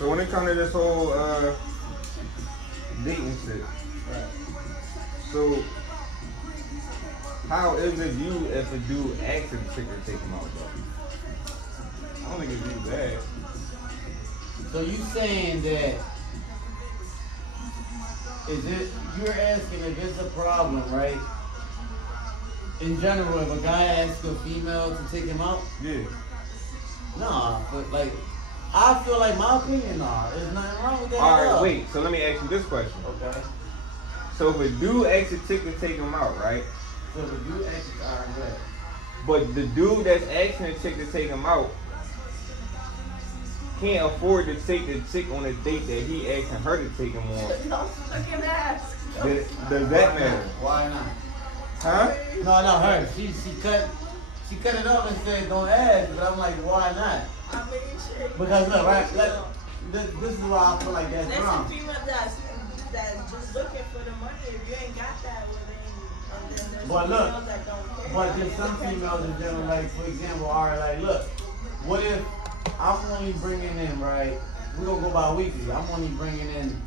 So when it comes to this whole dating shit, Right. so how is it you if a dude asks a chick to take him out, I don't think it's really bad. So you saying that is it? You're asking if it's a problem, right? In general, if a guy asks a female to take him out, bro? Yeah. nah. But like, I feel like my opinion, nah. There's nothing wrong with that. All at right, all. wait. So let me ask you this question. Okay. So if a dude asks a chick to take him out, right? So if you ask, alright, go ahead. But the dude that's asking a chick to take him out can't afford to take the chick on a date that he asking her to take him on. Don't fucking ask. Does that matter? Why not? Huh? No, no, her. She cut it off and said don't ask, but I'm like, why not? I mean, shit. Because look, right, this is why I feel like that's There's wrong. some people that's just looking for the money. If you ain't got that, well then there's But some look, females that don't care. But there's some females in general, like for example, are like, look, what if I'm only bringing in, right? We're gonna go by weekly. I'm only bringing in,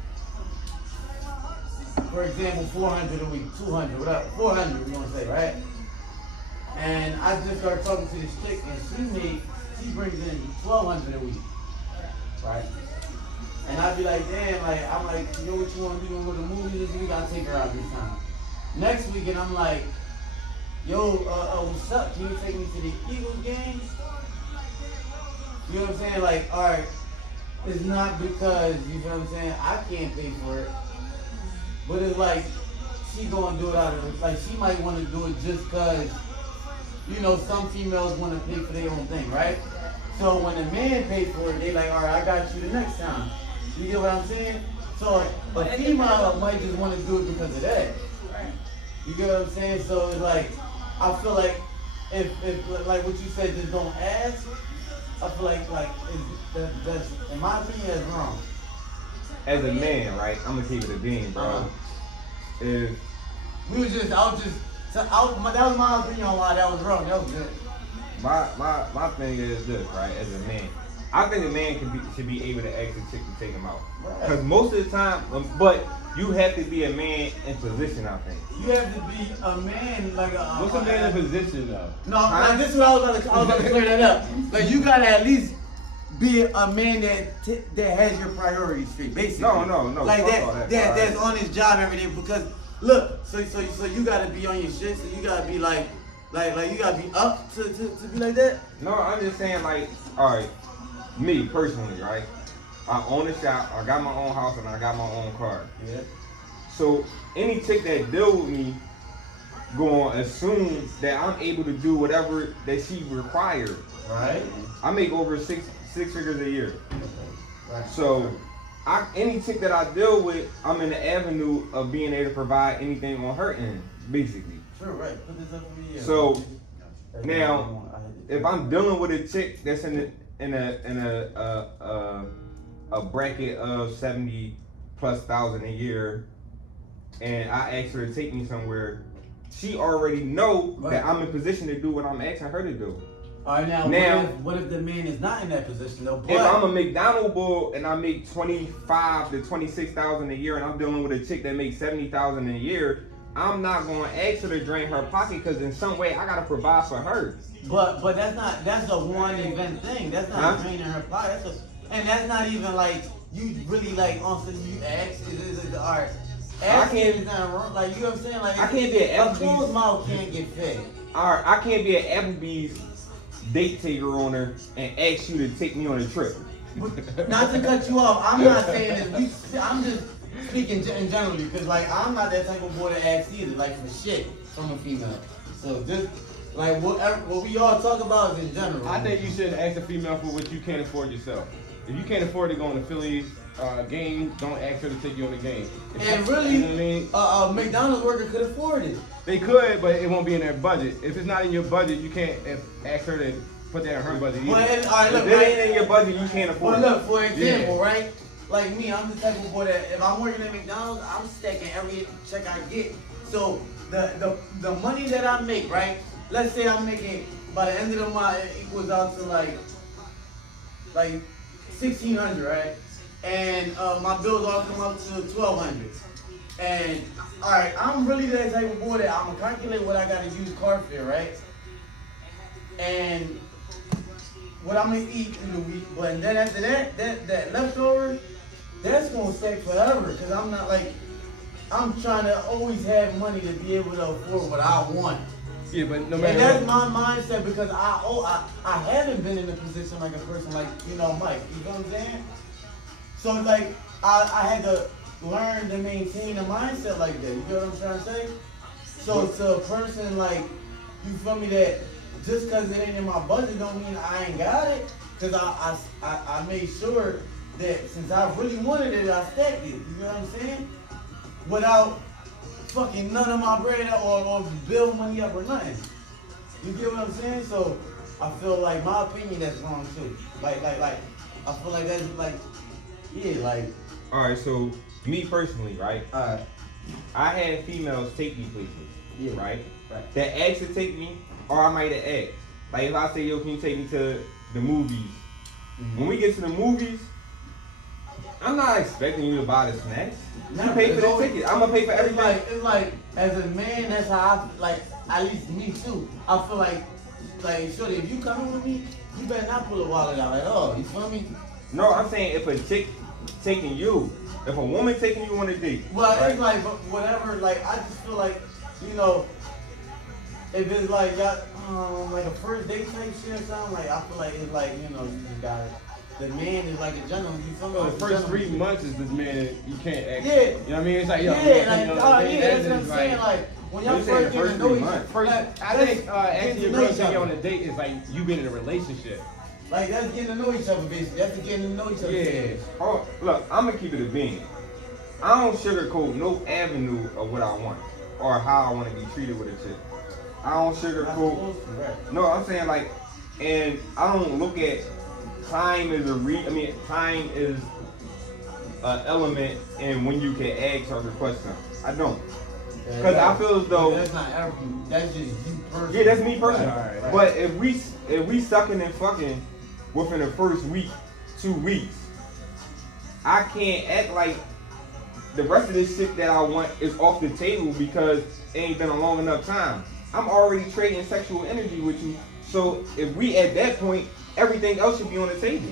for example, 400 a week, 200, whatever, 400 we gonna say, right? And I just started talking to this chick, and she brings in 1,200 a week, right? And I'd be like, damn, like I'm like, you know what you want to do? You want to go to the movies this week? I'll take her out this time. Next weekend, I'm like, yo, what's up? Can you take me to the Eagles game? You know what I'm saying? Like, all right, it's not because, you know what I'm saying, I can't pay for it. But it's like, she gonna do it out of, like, she might want to do it just because, you know, some females want to pay for their own thing, right? So when a man pays for it, they like, all right, I got you the next time. You get what I'm saying? So a female might just want to do it because of that. You get what I'm saying? So it's like, I feel like if like what you said, just don't ask. I feel like that's in my opinion, that's wrong. As a man, right? I'm gonna keep it a being, bro. Uh-huh. If I was just, that was my opinion on why that was wrong. That was good. my thing is this, right? As a man, I think a man should be able to ask a chick to take him out. Because most of the time, but you have to be a man in position, I think. You have to be a man, like a. What's a man in position though? No, like, this is what I was about to clear that up. Like you gotta at least be a man that has your priorities straight, basically. No. Like fuck all that. that's on his job every day. Because look, so you gotta be on your shit. So you gotta be like you gotta be up to be like that. No, I'm just saying, like, all right, me personally, right? I own a shop, I got my own house, and I got my own car. Yeah. So any chick that deal with me gonna assume that I'm able to do whatever that she requires. Right. I make over six figures a year. Right. So any chick that I deal with, I'm in the avenue of being able to provide anything on her end, basically. Sure. Right. Put this up for me. Yeah. So now, if I'm dealing with a chick that's in a bracket of 70,000+ a year, and I ask her to take me somewhere, she already know that I'm in position to do what I'm asking her to do. All right, now what if the man is not in that position though? If I'm a McDonald bull and I make 25 to 26,000 a year, and I'm dealing with a chick that makes 70,000 a year, I'm not gonna ask her to drain her pocket because in some way I gotta provide for her. But that's a one event thing. That's not draining her pocket. And that's not even like you really like on something you ask. Is the art? I can't. Is not wrong. Like you know what I'm saying? Like I can't be an a closed mouth can't get fed. Alright, I can't be an Applebee's date taker on her and ask you to take me on a trip. Not to cut you off, I'm not saying this. I'm just speaking in generally because like I'm not that type of boy to ask either. Like for shit from a female. So just like what we all talk about is in general. I think you should ask a female for what you can't afford yourself. If you can't afford to go on the Phillies game, don't ask her to take you on the game. And really, you know what I mean? McDonald's worker could afford it. They could, but it won't be in their budget. If it's not in your budget, you can't ask her to put that in her budget either. Well, and, all right, look, If it ain't in your budget, you can't afford well, it. look, for example, right? Like me, I'm the type of boy that if I'm working at McDonald's, I'm stacking every check I get. So the money that I make, right? Let's say I'm making by the end of the month, it equals out to like $1,600, right? and my bills all come up to $1,200. And all right, I'm really that type of boy that I'm gonna calculate what I gotta use car fare, right? And what I'm gonna eat in the week. But then after that leftover, that's gonna stay forever. Cause I'm not like, I'm trying to always have money to be able to afford what I want. Yeah, but no And matter that's my mindset because I haven't been in a position like a person like, you know, Mike. You know what I'm saying? So like I had to learn to maintain a mindset like that. You know what I'm trying to say? So to a person like, you feel me, that just cause it ain't in my budget don't mean I ain't got it. Cause I made sure that since I really wanted it, I stacked it. You know what I'm saying? Without fucking none of my bread or bill money up or nothing. You get what I'm saying? So I feel like my opinion that's wrong too. Like I feel like that's like, yeah, like. All right, so me personally, right? Alright. I had females take me places, Yeah. right? Right. That asked to take me, or I might have asked. Like if I say, yo, can you take me to the movies? Mm-hmm. When we get to the movies, I'm not expecting you to buy the snacks. You Nah, pay for it's the always- ticket. I'm gonna pay for everything. It's like as a man, that's how I like. At least me too. I feel like shorty, if you coming with me, you better not pull a wallet out at all. You feel me? No, I'm saying if a chick taking you, if a woman taking you on a date. Well, right? it's like but whatever. Like I just feel like, you know, if it's like like a first date type shit or something, like I feel like it's like, you know, you just got it. The man is like a gentleman. You feel me? well, the Like a first gentleman. 3 months is this man you can't act. Yeah. You know what I mean? It's like, yo, Yeah, I'm like, gonna take you on a date. that's what I'm just saying. Like when y'all You saying first the get to first know 3 each months. First, like, I that's think asking getting your to girl know to each take you other. on a date is like you been in a relationship. Like that's getting to know each other, basically. That's getting to know each other. Yeah. Oh, look, I'm gonna keep it a bean. I don't sugarcoat no avenue of what I want or how I want to be treated with a chick. I don't Not sugarcoat. supposed to, right? No, I'm saying like, and I don't look at time as time is an element in when you can ask or request something. I don't. Because I feel as though, that's not everything. That's just you personally. yeah, that's me personally. Right. But if we sucking and fucking within the first week, 2 weeks, I can't act like the rest of this shit that I want is off the table because it ain't been a long enough time. I'm already trading sexual energy with you. So if we at that point, everything else should be on the table.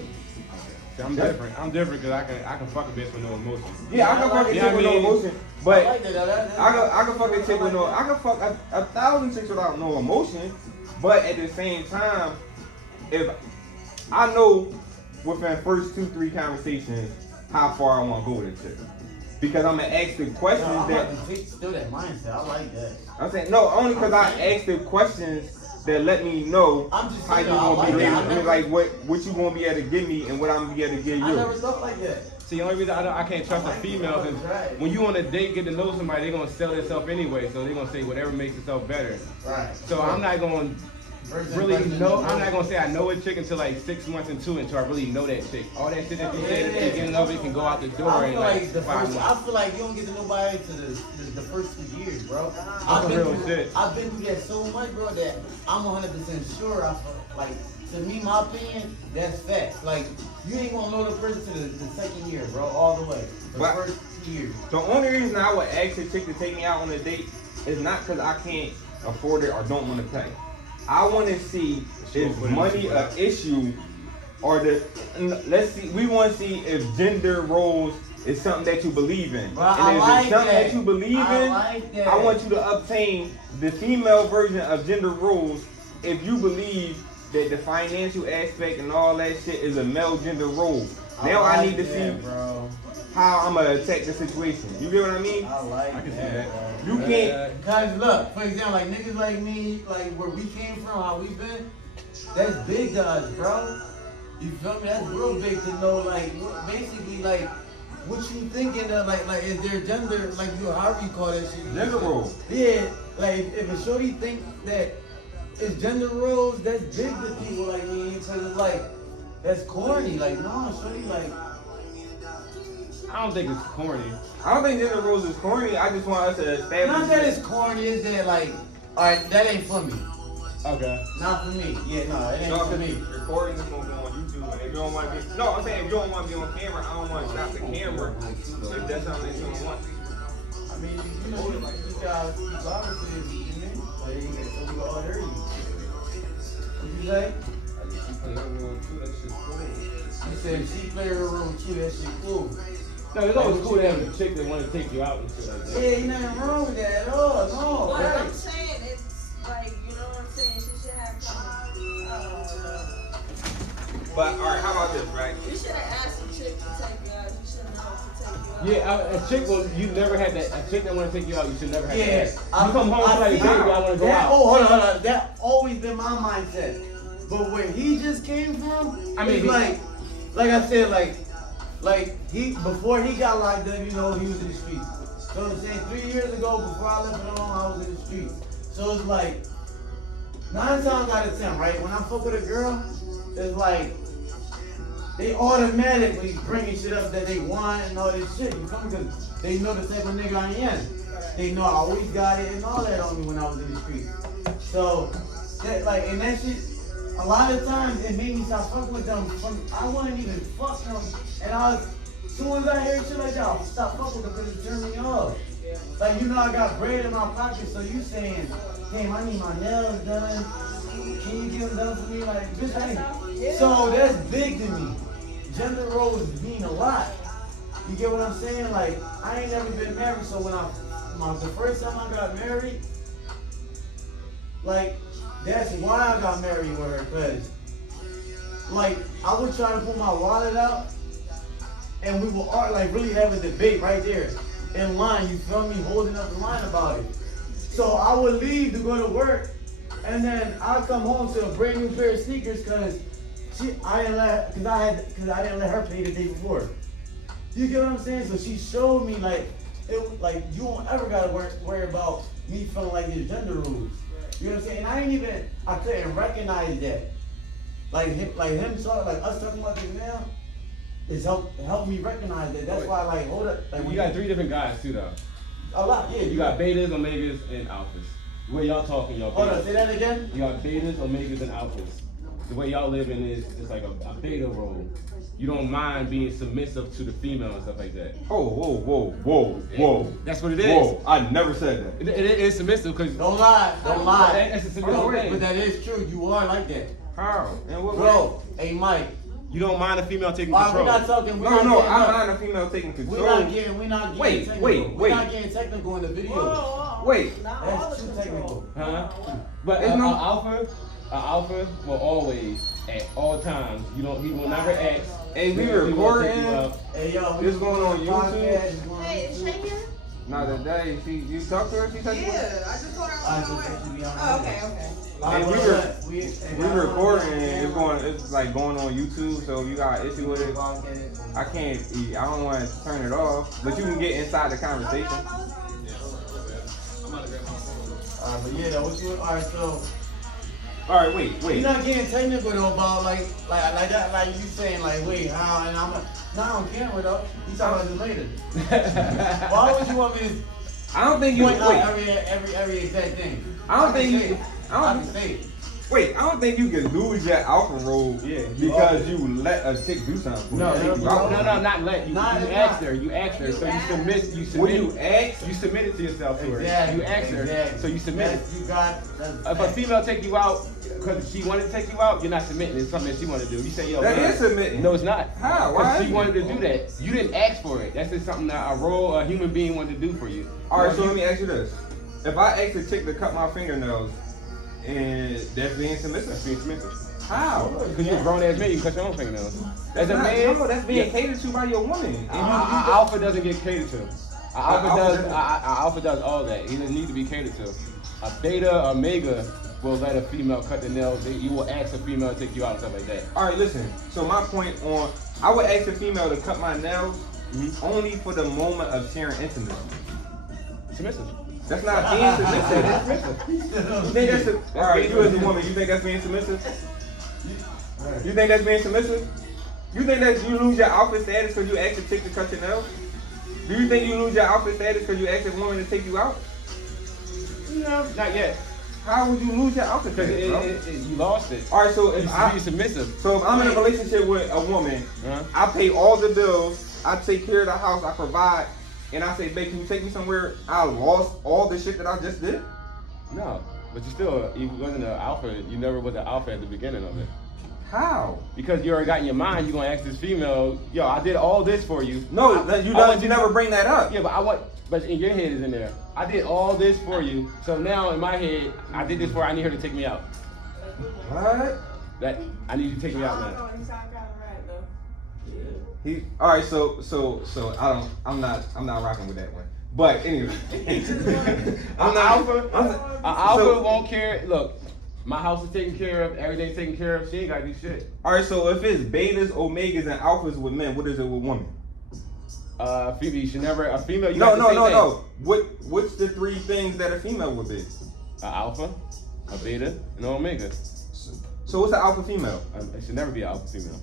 See, I'm different. I'm different because I can fuck a bitch with no emotion. Yeah, I can fuck a Yeah, chick I with no mean- emotion, I but like that. I can fuck a chick with no. I can fuck a 1,000 chicks without no emotion, but at the same time, if I know within the first 2-3 conversations how far I want to go with a chick, because I'm gonna ask the questions I'm that about to take still that mindset. I like that. I'm saying. No, only because I ask the questions that let me know I'm just how you saying, I gonna like be that. I raised. I mean, never- like what you gonna be able to give me and what I'm gonna be able to give I you. never thought like that. See, the only reason I can't trust a I like female that. is Right. when you on a date, get to know somebody, they're gonna sell themselves anyway. So they're gonna say whatever makes itself better. Right. So I'm not gonna First really impression know. is I'm not gonna say I know a chick until like 6 months into it, until I really know that chick. All that shit that you say at the beginning of it can go out the door I in feel like like the 5 first. I months. feel like you don't get to nobody to the first 2 years, bro. That's real shit. I've been through that so much, bro, that I'm 100% sure. I feel like, to me, my opinion, that's facts. Like you ain't gonna know the person to the second year, bro, all the way. The But- first 2 years. The only reason I would ask a chick to take me out on a date is not because I can't afford it or don't want to pay. I want to see is money an issue or let's see. We want to see if gender roles is something that you believe in. But and I if like it's something that you believe I in, like that. I want you to obtain the female version of gender roles if you believe that the financial aspect and all that shit is a male gender role. Now I need to see bro. how I'm gonna attack the situation. You get what I mean? I like I can see that. that. Bro. You can't. Cause look, for example, like niggas like me, like where we came from, how we been, that's big to us, bro. You feel me? That's real big to know, like, basically, like, what you thinking of, like, is there gender, like, you, however you call that shit? Gender role. Yeah, like, if a shorty think that it's gender roles, that's big to people like me, because it's like, that's corny. Like, no, shorty, like, I don't think it's corny. I don't think gender roles is corny. I just want us to establish. not that it's corny, it's that, like, alright, that ain't for me. Okay. Not for me. Yeah, no, it ain't No, for me. recording is gonna go on YouTube. And if you don't want to be, no, I'm saying if you don't want to be on camera, I don't want to stop the camera. If that's something that you don't want. I mean, you know, you got viruses, you know? So you get so we go all dirty. What you say? You said she play her role too, that shit cool. No, it's always cool to have a chick that want to take you out and shit like that. Yeah, ain't nothing wrong with that at all, no. But Right. I'm saying it's like, you know what I'm saying? She should have But all right, how about this, right? you should have asked a chick to take you out. You should know to take you out. Yeah, a chick will. You never had that. A chick that want to take you out, you should never have Yeah, that. You come home like, baby, I want to go that, out. Oh, hold on. That always been my mindset. But where he just came from, I mean, like I said, like he before he got locked up, you know, he was in the streets. So I'm saying 3 years ago, before I left it alone, I was in the streets. So it's like 9 times out of 10, right? When I fuck with a girl, it's like they automatically bringing shit up that they want and all this shit. You feel me? Because they know the type of nigga I am. They know I always got it and all that on me when I was in the streets. So that like and that shit. A lot of times it made me stop fucking with them. I wouldn't even fuck them, and as soon as I hear shit like that, I'll stop fucking with them because it turned me off. Like you know, I got bread in my pocket, so you saying, "Damn, I need my nails done. Can you get them done for me?" Like, bitch, I ain't. So that's big to me. Gender roles mean a lot. You get what I'm saying? Like, I ain't never been married, so when the first time I got married, like. That's why I got married with her, cause like I would try to pull my wallet out, and we would like really have a debate right there in line. You feel me? Holding up the line about it. So I would leave to go to work, and then I'd come home to a brand new pair of sneakers, cause I didn't let her pay the day before. You get what I'm saying? So she showed me like you won't ever gotta worry about me feeling like there's gender rules. You know what I'm saying? And I couldn't recognize that. Like him talking, like us talking about this now, it's helped me recognize that. That's why, like, hold up. Like, You got 3 different guys too, though. a lot, yeah. You got betas, omegas, and alphas. The way y'all talking, y'all. Hold betas. on, say that again. You got betas, omegas, and alphas. The way y'all living is just like a beta role. You don't mind being submissive to the female and stuff like that. Oh, whoa. That's what it is. Whoa, I never said that. It is submissive because Don't lie. That's a submissive thing. But that is true. You are like that, How? And what way? bro. Hey, Mike. You don't mind a female taking We're control. not talking. No, I'm not a female taking control. We're not getting Wait, technical. wait. We're not getting technical in the video. Whoa. Wait. Not all That's the too control. technical. Huh? But It's an no- alpha will always, at all times, he will never ask. Hey, we if he wanna take recording. you out. Hey, yo, This going on podcast YouTube? is going on Hey, is YouTube. Shay here? Not today. You talk to her? She touched you? Yeah, I just told her I was on I my just way. be on Oh, the okay, okay. Hey, we we recording and it's like going on YouTube, so if you got an issue with it, I don't want to turn it off, but you can get inside the conversation. But yeah, what you? Alright, so Alright, wait. you're not getting technical though about like that, like you saying like wait how and I'm not on camera though. You talking about this later. Why would you want me to I don't think you, point out wait, every exact thing? I don't think can you- say it. I don't- I can say it. wait, I don't think you can lose your alpha role Yeah. because you let a chick do something for No, you. no, You no, out. Not let you. Not- You not- asked her. You asked her. So you submit. When you ask, You submitted to yourself to her. Exactly. You asked her. Exactly. So you submitted. That's- You got. If a female take you out because she wanted to take you out, you're not submitting. It's something that she wanted to do. You say, yo, that man. is submitting. No, it's not. How? Why Because is she it? wanted to do that. You didn't ask for it. That's just something that a role a human being wanted to do for you. Alright, so let me ask you this. If I ask a chick to cut my fingernails, and that's being submissive? That's being submissive. How? Because you're a grown ass man, you can cut your own fingernails. As a Not- man, no, that's being yeah. catered to by your woman. And Alpha doesn't get catered to. alpha doesn't. Alpha does all that. He doesn't need to be catered to. A beta, omega will let a female cut the nails. You will ask a female to take you out and stuff like that. Alright, listen. So my point on, I would ask a female to cut my nails only for the moment of sharing intimacy. Submissive. That's not being submissive. That's submissive. You think that's alright, you as a woman, you think that's being submissive? You think that's being submissive? You think that you lose your alpha status because you asked a chick to cut your nails? Do you think you lose your alpha status because you asked a woman to take you out? No, not yet. How would you lose your alpha Because tag, bro? you lost it. All right, so You if I be submissive. so if I'm in a relationship with a woman, Uh-huh. I pay all the bills, I take care of the house, I provide, and I say, babe, can you take me somewhere? I lost all the shit that I just did. No, but you wasn't an alpha. You never was an alpha at the beginning of it. How? Because you already got in your mind, you're gonna ask this female, yo, I did all this for you. No, I want you never bring that up. Yeah, but in your head is in there. I did all this for you. So now in my head, I did this for her, I need her to take me out. What? That I need you to take me out I don't now. know. You sound kind of right though. He all right. So I'm not rocking with that one. But anyway, I'm not. An alpha won't care. Look, my house is taken care of, everything's taken care of, she ain't gotta do shit. All right. So if it's betas, omegas, and alphas with men, what is it with women? Female, you should never, a female, you No. got the same thing. What's the three things that a female would be? A alpha, a beta, and an omega. So what's an alpha female? It should never be an alpha female.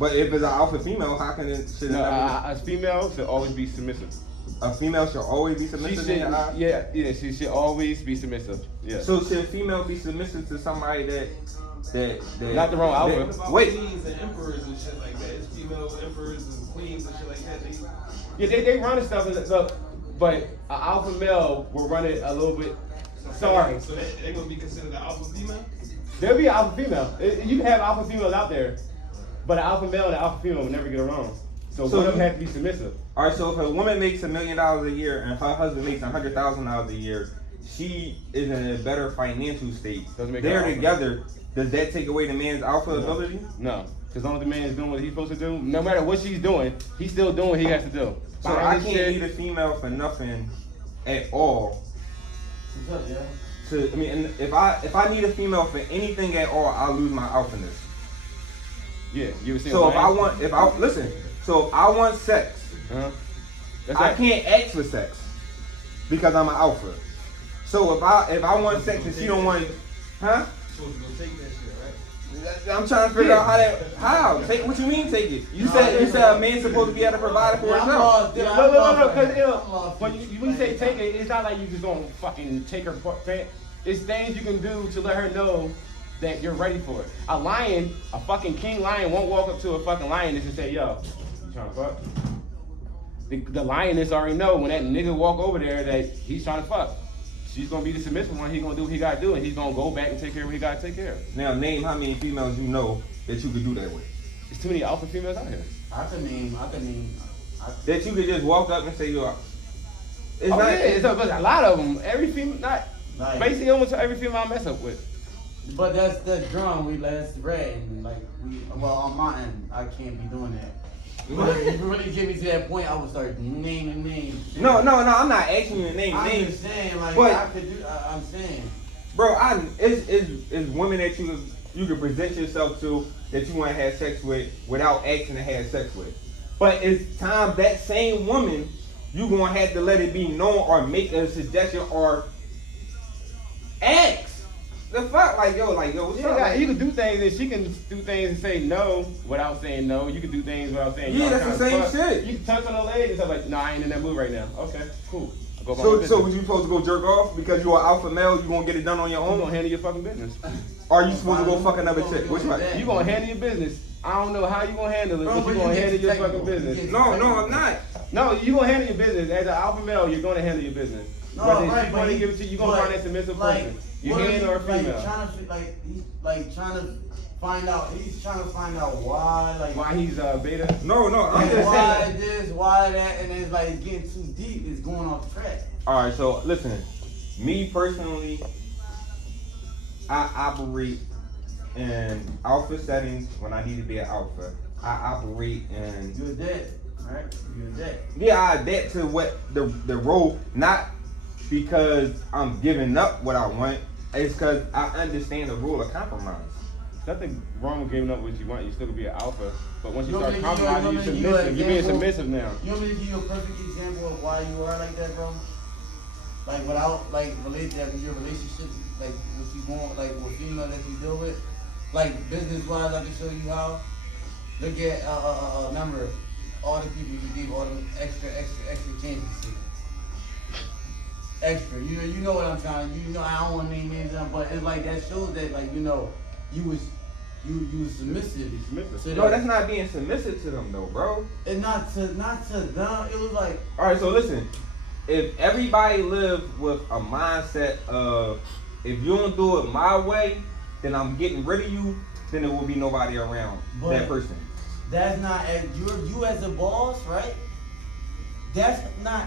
But if it's an alpha female, how can it? Should it No, never a female should always be submissive. a female should always be She submissive should, in your eyes? yeah, she should always be submissive. Yeah. So should a female be submissive to somebody that Not the wrong alpha. that- What about wait. queens and emperors and shit like that? It's female emperors and queens and shit like that. Yeah, they run and stuff, and look, but an alpha male will run it a little bit. Sorry, So they gonna be considered an alpha female? there'll be an alpha female. You can have alpha females out there, but an alpha male and an alpha female will never get along. So So one of them you- has to be submissive. All right, so if a woman makes $1 million a year and her husband makes $100,000 a year, she is in a better financial state. Doesn't make her They're alpha. together. Does that take away the man's alpha ability? No, because as long as the man is doing what he's supposed to do, no matter what she's doing, he's still doing what he has to do. So I can't need a female for nothing at all. What's up, yeah? I mean, and if I need a female for anything at all, I'll lose my alphaness. Yeah, you ever seen So a if I lion? want, so if I want sex, Uh-huh. That's I right. can't ask for sex because I'm an alpha. So if I want sex and she don't want, huh? Supposed to go take that shit, right? I'm trying to figure out how. Take what you mean take it? You said a man's supposed to be able to provide it for I'm himself. lost, No, dude. because when you say take it, it's not like you just gonna fucking take her pants. It's things you can do to let her know that you're ready for it. A lion, a fucking king lion, won't walk up to a fucking lioness and say, "Yo, you trying to fuck?" The lioness already know when that nigga walk over there that he's trying to fuck. She's gonna be the submissive one. He's gonna do what he gotta do, and he's gonna go back and take care of what he gotta take care of. Now name how many females you know that you could do that with. There's too many alpha females out here. I could mean. That you could just walk up and say, yo, it's Oh, not. yeah, it's a lot of them. Every female, not Like, basically almost every female I mess up with. but that's the drum we last read, and like well on my end, I can't be doing that. But if you really get me to that point, I would start naming names. No, I'm not asking you to name I'm names. just saying, like But- I could do. I'm saying. Bro, it's women that you can present yourself to that you want to have sex with without asking to have sex with. But it's time that same woman you gonna have to let it be known or make a suggestion or ask. The fuck, like yo, what's up? Yeah, Like, you can do things and she can do things and say no without saying no. You can do things without saying Yeah, yo, that's I'm the trying to same fuck. shit. You can touch on her leg and stuff like, no, I ain't in that mood right now. Okay, cool. I'll go about my so business. was you supposed to go jerk off because you are alpha male? You gonna get it done on your You own? gonna handle your fucking business. Or are you supposed to go fuck another chick? Which one? You gonna handle your business. I don't know how you gonna handle it, Bro, but but you you gonna get handle your technical. fucking You business. get- No, I'm not. No, you gonna handle your business. As an alpha male, you're gonna handle your business. No, Whether right, she's but gonna he- give it to you, you gonna but, find that submissive like, person. You what man he- or a female. Like trying to he's trying to find out. He's trying to find out why, like Why he's beta? No, I'm like, just why saying. this, why that, and it's like it's getting too deep. It's going off track. All right, so listen, me personally, I operate in alpha settings when I need to be an alpha. I operate in You're dead, right? You're dead. yeah, I adapt to what the role, not because I'm giving up what I want. It's because I understand the rule of compromise. Nothing wrong with giving up what you want. You still gonna be an alpha, but once you You start want me to give you- compromising, you you're want me to give you an submissive. You're being example? submissive now. You want me to give you a perfect example of why you are like that, bro? Like without like your relationship, like what you want, like what female that you deal with, like business wise, I can show you how. Look at remember all the people you gave all the extra chances to. extra. You know what I'm trying. You know I don't want to name names, but it's like that shows that like you know you was submissive. Submissive. to No, that. that's not being submissive to them though, bro. And not to them. It was like Alright, so listen. If everybody lived with a mindset of if you don't do it my way, then I'm getting rid of you, then there will be nobody around that But- person. that's not as you as a boss, right? That's not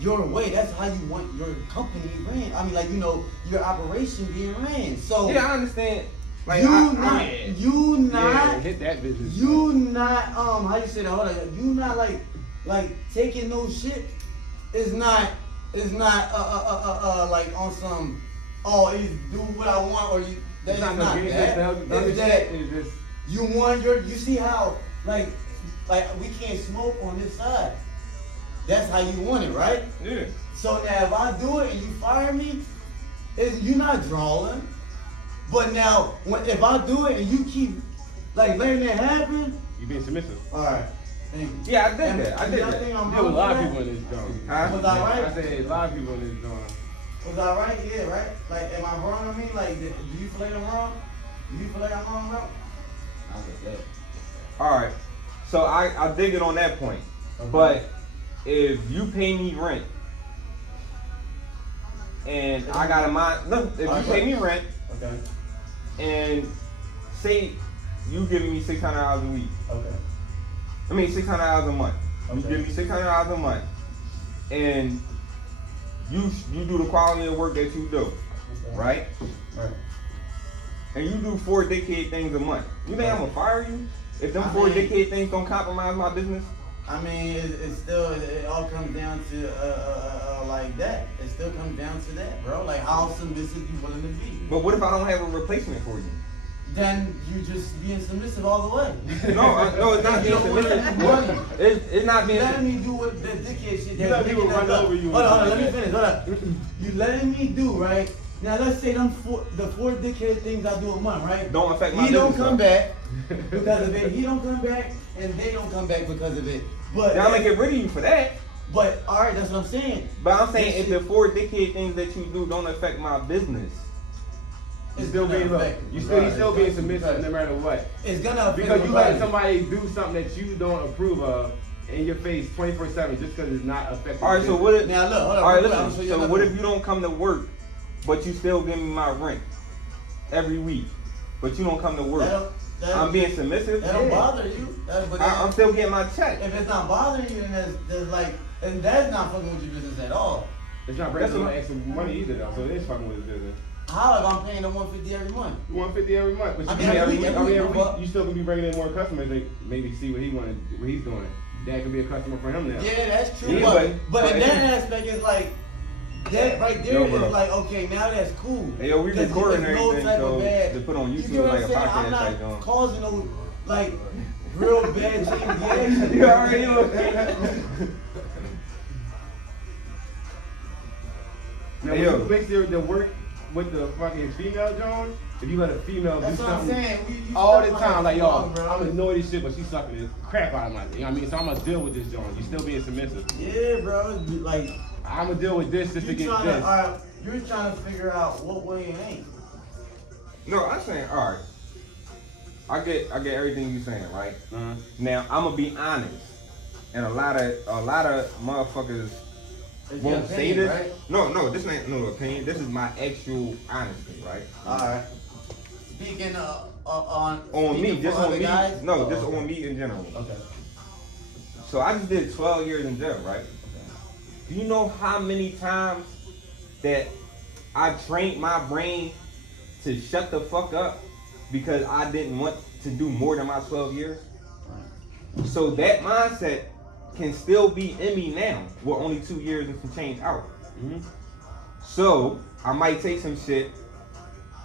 your way. That's how you want your company ran. I mean, like you know, your operation being ran. So Yeah, I understand. Like you not hit that business. you not how you say that? Hold on. You not like taking no shit. It's not like on some it's do what I want or you. That's It's not no game that. system. It's that It's just you want you see how like we can't smoke on this side. That's how you want it, right? Yeah. So now if I do it and you fire me, you're not drawing. But now if I do it and you keep like letting it happen, you being submissive. alright. Thank you. Yeah, I did And that. I did y'all that. think I'm There was a wrong lot of for people that? in this joint. Huh? Was I right? I said a lot of people in this joint. Was I right? Yeah, right? Like am I wrong? I mean, like do you feel like I'm wrong? Do you feel like I'm wrong, bro? I was like, Alright. So I dig it on that point. Okay. But if you pay me rent and I got a mind no, if you pay me rent okay, and say you giving me $600 a week. okay. I mean $600 a month. You Okay. give me $600 a month and you do the quality of work that you do, right? Right. And you do 4 dickhead things a month. You think I'm gonna fire you? If them I 4 mean- dickhead things don't compromise my business? I mean, it's still, it all comes down to, like that. It still comes down to that, bro. Like, how submissive you willing to be. But what if I don't have a replacement for you? Then you just being submissive all the way. No, it's not You being don't want submissive. that money. It's not You being letting me do what the dickhead shit You let people that's run up. over you Hold on, and let me shit like finish. Hold on. You letting me do, right? Now, let's say the 4 dickhead things I do a month, right? Don't affect my He don't business, come though. back because of it. He don't come back, and they don't come back because of it. But Then I'm gonna get rid of you for that. But all right, that's what I'm saying. But I'm saying if This the 4 dickhead things that you do don't affect my business. You It's still gonna being affect you it. still Right. still being submissive no matter what. It's gonna affect Because you everybody. let somebody do something that you don't approve of in your face 24/7 just because it's not affecting. Alright, so your what if Now look, hold on. Alright, real quick, I'm listen, gonna show you so another what one. if you don't come to work, but you still give me my rent every week, but you don't come to work? I'm being submissive? That don't Yeah. bother you. But I'm still getting my check. if it's not bothering you, then there's like, and that's not fucking with your business at all. It's not bringing That's no what- extra money either though, so it is fucking with his business. How if I'm paying them $150 every month? 150 every month, but I you mean, can every week, week, but- you still gonna be bringing in more customers. They maybe see what he's doing. That could be a customer for him now. Yeah, that's true. Yeah, but but- in that aspect, it's like that right there Yo, is bro. like, okay, now that's cool. Hey, yo, we 'Cause recording there's no everything, type of so bad- to put on You YouTube get what like I'm a saying? I'm podcast not type joint. causing no like real bad chain reaction. You already know. Now, Hey, when yo. you mix the work with the fucking female Jones, if you let a female That's do what I'm something saying. You all the stuck time, like yo, wrong, bro. I'm annoyed as shit, but she's sucking this crap out of my, you know what I mean? So I'm gonna deal with this Jones. You still being submissive. Yeah, bro. It's like I'm gonna deal with this just to you get trying this. to, alright, you're trying to figure out what way it ain't. No, I'm saying, all right. I get everything you saying, right? Uh-huh. Now I'm gonna be honest, and a lot of motherfuckers It's your won't say opinion, this. right? No, this ain't no opinion. This is my actual honesty, right? Alright. Speaking on On me, speaking just for on other me. guys? No, Oh, just okay. on me in general. Okay. So I just did 12 years in jail, right? Do you know how many times that I trained my brain to shut the fuck up because I didn't want to do more than my 12 years? So that mindset can still be in me now with only 2 years and some change out. Mhm. So I might take some shit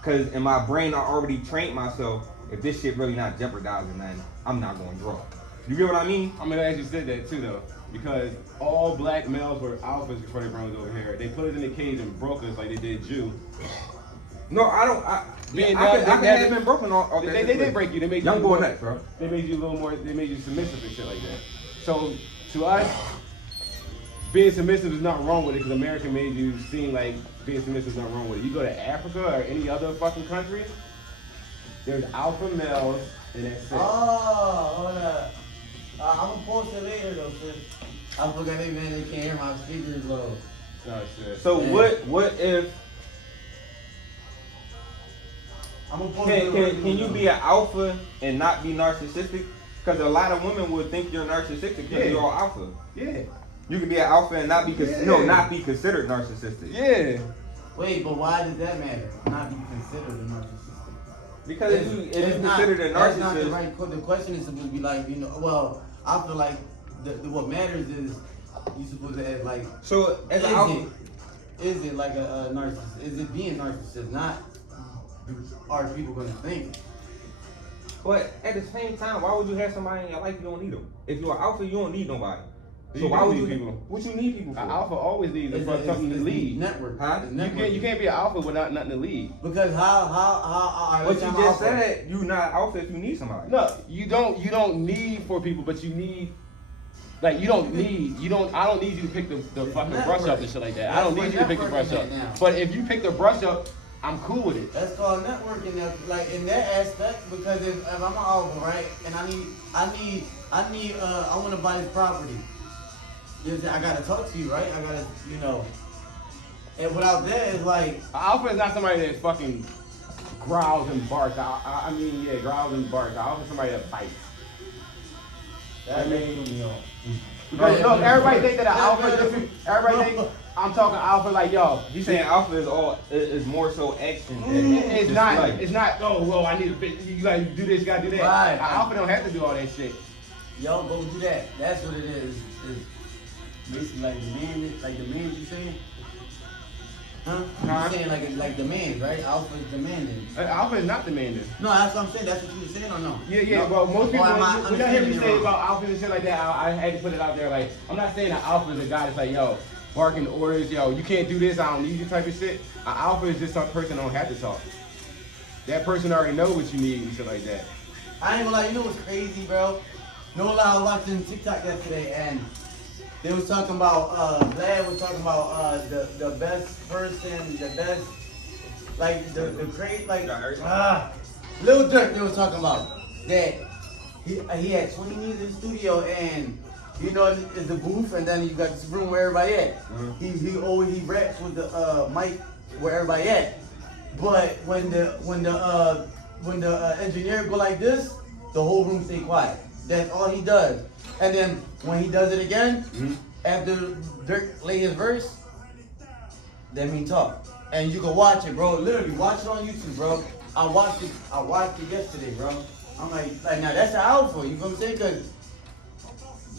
because in my brain I already trained myself. If this shit really not jeopardizing nothing, I'm not going to draw. You get what I mean? I'm glad you said that too, though, because all black males were alphas before they brought us over here. They put us in the cage and broke us like they did you. No, I don't. Man, I they- could have been broken off that They did situation. break you. They made Young you boy more- next, bro. They made you a little more. They made you submissive and shit like that. So to us, being submissive is nothing wrong with it because America made you seem like being submissive is nothing wrong with it. You go to Africa or any other fucking country, there's alpha males and that's it. Oh, hold up. I'm gonna post it later though, sis. I forgot they man, they can't hear my speakers low. Oh, shit. So Yeah. what if I'm gonna post it. can you be an alpha and not be narcissistic? Because a lot of women would think you're narcissistic because Yeah. you're all alpha. Yeah. You can be an alpha and not be Yeah. not be considered narcissistic. Yeah. Wait, but why does that matter? Not be considered a narcissist. Because if you It's not- considered a that's not the narcissist, right. The question is supposed to be like, you know. Well, I feel like what matters is you supposed to ask like, so as an alpha, is it like a narcissist? Is it being narcissist? Not are people gonna think? but at the same time, why would you have somebody in your life you don't need them? If you're an alpha, you don't need nobody. So You why do would need you people. What you need people for? An alpha always needs It's something to lead. network. Huh? It's You can't be an alpha without nothing to lead. Because how But you just said you not alpha if you need somebody. No, you don't need four people, but you need like you don't I don't need you to pick the fucking brush up and shit like that. I don't need you to pick the brush up. But if you pick the brush up, I'm cool with it. That's called networking, like in that aspect. Because if I'm an alpha, right, and I want to buy this property. I gotta talk to you, right? I gotta, you know. And without that, it's like An alpha is not somebody that fucking growls and barks. I mean, yeah, growls and barks. An alpha is somebody that bites. that makes me off. Because look, everybody think that an alpha is different. Everybody think I'm talking alpha like yo. You saying alpha is more so action. It's not. It's not. Oh, well, I need to. You gotta do this. You gotta do that. Right. An alpha don't have to do all that shit. Yo, go do that. That's what it is. Is basically like demand. You saying? Huh? Huh? You saying like demand, right? Alpha is demanding. Alpha is not demanding. No, that's what I'm saying. That's what you were saying or no? Yeah. No? Well, most people, Or am I when y'all hear me understanding say it about wrong? alpha and shit like that, I had to put it out there. Like, I'm not saying an alpha is a guy that's like, yo, barking orders, yo, you can't do this, I don't need you type of shit. An alpha is just some person that don't have to talk. That person already know what you need and shit like that. I ain't gonna lie, you know what's crazy, bro? No lie, I was watching TikTok yesterday and they was talking about, Vlad was talking about the best person, the best, like the great, like, Lil Durk they was talking about. That he had 20 years in the studio and, you know, it's the booth and then you got this room where everybody at. He raps with the mic where everybody at. But when the engineer go like this, the whole room stay quiet. That's all he does. And then when he does it again, after Dirk lay his verse, that mean talk. And you can watch it, bro. Literally, watch it on YouTube, bro. I watched it yesterday, bro. I'm like now that's an alpha. You know what I'm saying? Cause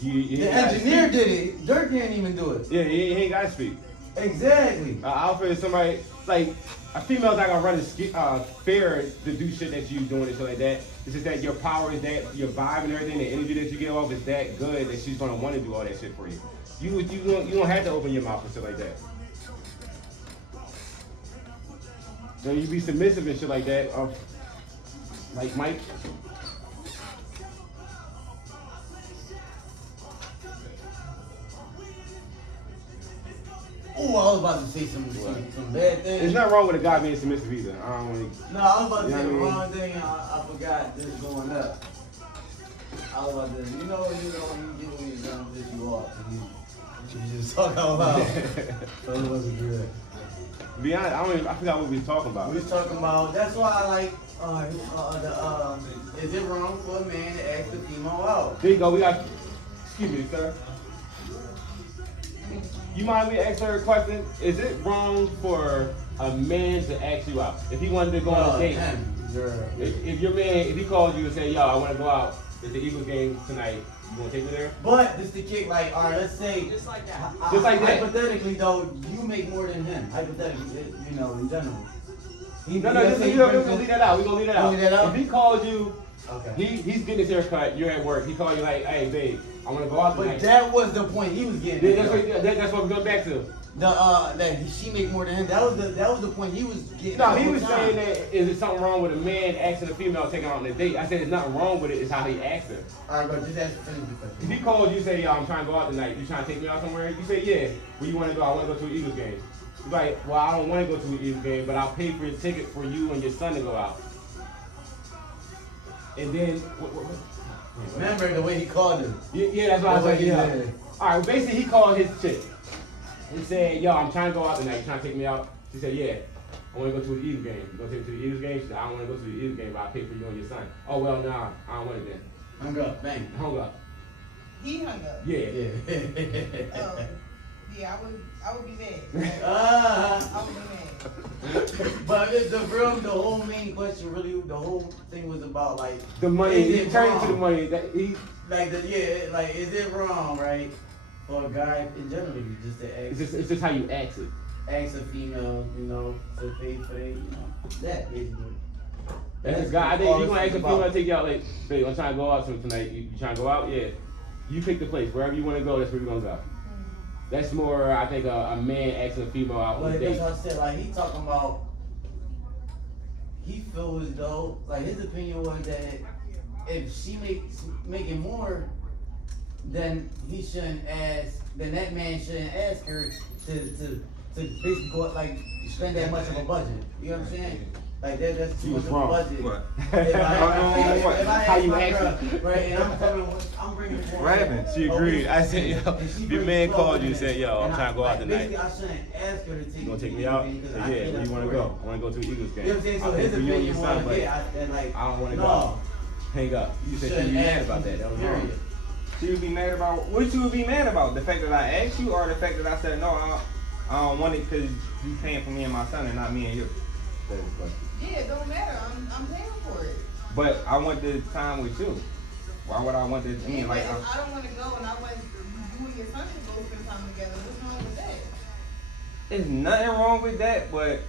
the engineer did it. Dirk didn't even do it. Yeah, he ain't got to speak. Exactly. Alpha is somebody, like, a female's not gonna run fair to do shit that you doing and shit like that. It's just that your power is that, your vibe and everything, the energy that you give off is that good that she's gonna want to do all that shit for you. You don't have to open your mouth and shit like that. So you be submissive and shit like that. Like Mike. Oh, I was about to say some bad things. There's nothing wrong with a guy being submissive either. I don't really. No, I was about to You know say the what I mean? wrong thing. I forgot this going up. I was about to, you know, when you get when you're done with this, you off. And you just talk out loud. So it wasn't good. To be honest, I forgot what we was talking about. We was talking about, that's why I like, is it wrong for a man to ask the female out? There you go. We got. Excuse me, sir. You mind me asking her a question? Is it wrong for a man to ask you out? If he wanted to go on a date, if your man, if he called you and said, yo, I want to go out, it's the Eagles game tonight, you want to take me there? But this the kick, like, all right, let's say, Just like that. Just like that. hypothetically though, you make more than him. Hypothetically, you know, in general. No, we're gonna leave that out. We're gonna leave that out. Leave that out? If he called you, Okay. he's getting his hair cut, you're at work, he called you like, hey babe, I wanna go out But tonight. that was the point he was getting. That's what we're going back to. that she make more than him. That was the point he was getting. No, at he the was whole time. saying that is there something wrong with a man asking a female to take him out on a date? I said there's nothing wrong with it. It's how he asked her. All right, bro, just ask the If question. he calls you, say, yo, I'm trying to go out tonight. You trying to take me out somewhere? You say, yeah. Where you want to go? I want to go to an Eagles game. He's like, well, I don't want to go to an Eagles game, but I'll pay for your ticket for you and your son to go out. And then, what? Remember the way he called her. Yeah, that's what I was like, The way he yeah. did it. All right, basically, he called his chick. He said, yo, I'm trying to go out tonight. You trying to take me out? She said, yeah. I want to go to the Eagles game. You going to take me to the Eagles game? She said, I don't want to go to the Eagles game, but I'll pay for you and your son. Oh, well, nah, I don't want it then. Hung up, bang. Hung up. He hung up. Yeah. Yeah. Oh, yeah, I would be mad. Ah. I would be mad. But the whole main question, really, the whole thing was about like The money, Is he it turned wrong? to the money. That he, like is it wrong, right, for a guy in general just to it's just how you ask it. ask a female, you know, to pay for it, you know, that basically. That's a guy. I all think you this gonna ask a is female about. to take you out. Like, babe, I'm trying to go out tonight. You trying to go out? Yeah. You pick the place. Wherever you want to go, that's where we're gonna go. That's more, I think, a man asking a female out on a Like date. that's what I said. Like he talking about, he feels as though like his opinion was that if she making more, then he shouldn't ask. Then that man shouldn't ask her to basically go like spend that much of a budget. You know what I'm saying? Like that's She too was much of a wrong. budget. What? If I How ask you my ask girl, right, and I'm bringing forward. What happened? She agreed. I said, And yo, she your brings man clothes called you and in said, it. yo, I'm And trying to go out basically, tonight. I shouldn't ask her to take You gonna take to me the out? game because Say, I yeah. can't Where you wanna afford go? it. I wanna go to the Eagles game. You know what I'm saying? So I'll pay his for you and opinion your son, was, but yeah, and like, I don't wanna no, go. Hang up. You said shouldn't you mad ask about that. That was wrong. period. She would be mad about what you would be mad about? The fact that I asked you, or the fact that I said no, I don't want it because you paying for me and my son and not me and you. That is the question. Yeah, it don't matter. I'm paying for it. But I want the time with you. Why would I want this? I mean, like, If I don't want to go and I want you and your son to go spend time together, what's wrong with that? there's nothing wrong with that. But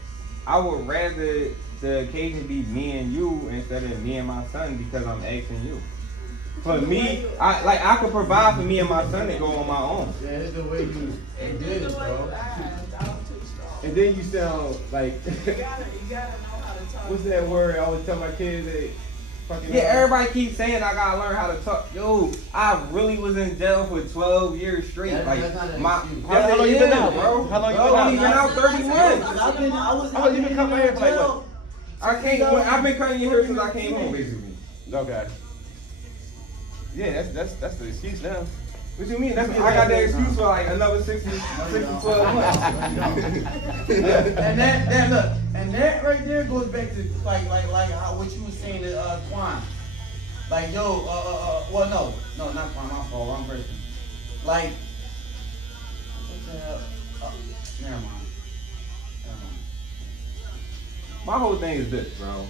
I would rather the occasion be me and you instead of me and my son because I'm asking you. For me, I could provide for me and my son to go on my own. Yeah, it's the way you did it, It's the way bro. you ask. I don't too strong. And then you sound like, You gotta know how to talk. what's that word? I always tell my kids that fucking. Yeah, everybody keeps saying I gotta learn how to talk. Yo, I really was in jail for 12 years straight. That's Like not an my, excuse. How long you been out, bro? How long you Bro, been I out? only been out 30 months. How long you been coming here for, like, what? I've been coming here since I came home, basically. Okay. Yeah, that's the excuse now. What you mean? I got that excuse for like another 12 months. And that look, and that right there goes back to like how what you was saying to Quan. Like yo, well no, not Quan, my fault, wrong person. Like, what the hell? Oh, never mind. My whole thing is this, bro.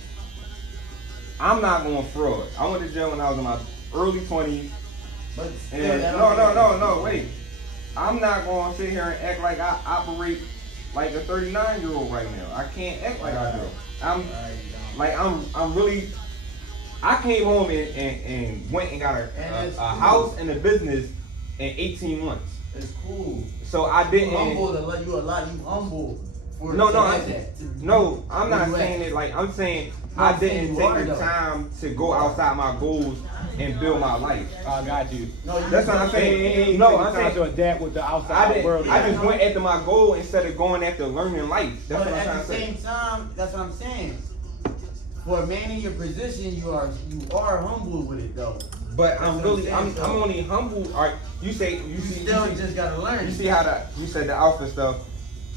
I'm not going fraud. I went to jail when I was in my early 20s. But still, And that don't no, wait. I'm not going to sit here and act like I operate like a 39-year-old right now. I can't act like I do. I'm really. I came home and went and got a house and a business in 18 months. It's cool. So I You didn't. humble to let you a lot. You humble. For No, to have that. I'm not saying it like I'm saying I didn't take the time to go outside my goals and build my life. I got you. No, you That's what I'm saying. No, I'm trying to saying adapt with the I outside world. didn't. I just went after my goal instead of going after learning life. That's But what I'm trying at to the say. same time, that's what I'm saying. For a man in your position, you are humble with it though. But That's I'm what really I'm I'm saying, so- only humble. All right, you You still just gotta learn. you see how you said the alpha stuff,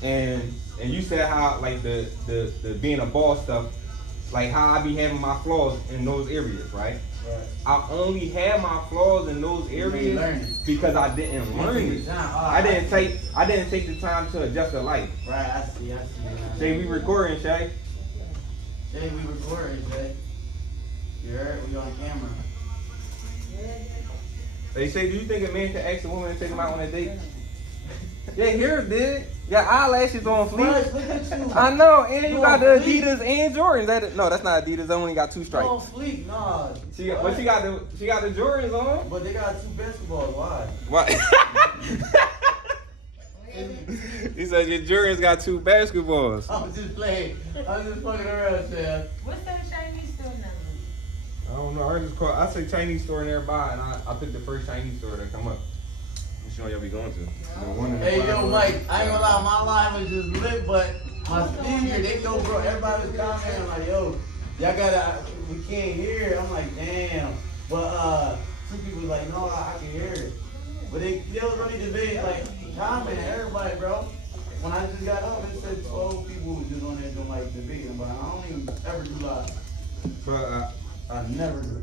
and you said how like the being a boss stuff, like how I be having my flaws in those areas, right? Right. I only had my flaws in those You ain't learning. areas because I didn't learn it. I didn't take the time to adjust to life. Right, I see. Say we recording, Shay. Jay, we recording, Jay. You heard? We on camera. They say, do you think a man can ask a woman to take him out on a date? Yeah, here did. Got eyelashes on Right, fleek. look at you. I know, and you You got on the fleek. Adidas and Jordans. No, that's not Adidas. I only got 2 You stripes. on fleek, nah. But she got the Jordans on. But they got 2 basketballs. Why? What? It's He said your Jordans got 2 basketballs. I'm just playing. I'm just fucking around, Chef. What's that Chinese store number? I don't know. I say Chinese store nearby, and I picked the first Chinese store that come up. Which one y'all be going to? The one in the Hey, yo, Plaza. Mike, I ain't gonna lie, my line was just lit, but my speaker, they know, bro, everybody was commenting, like, yo, y'all gotta, we can't hear it. I'm like, damn. But, two people was like, no, I can hear it. But they was really debating, like, commenting, everybody, bro. When I just got up, it said 12 people was just on there doing, like, debating, but I don't even ever do live. But I never do.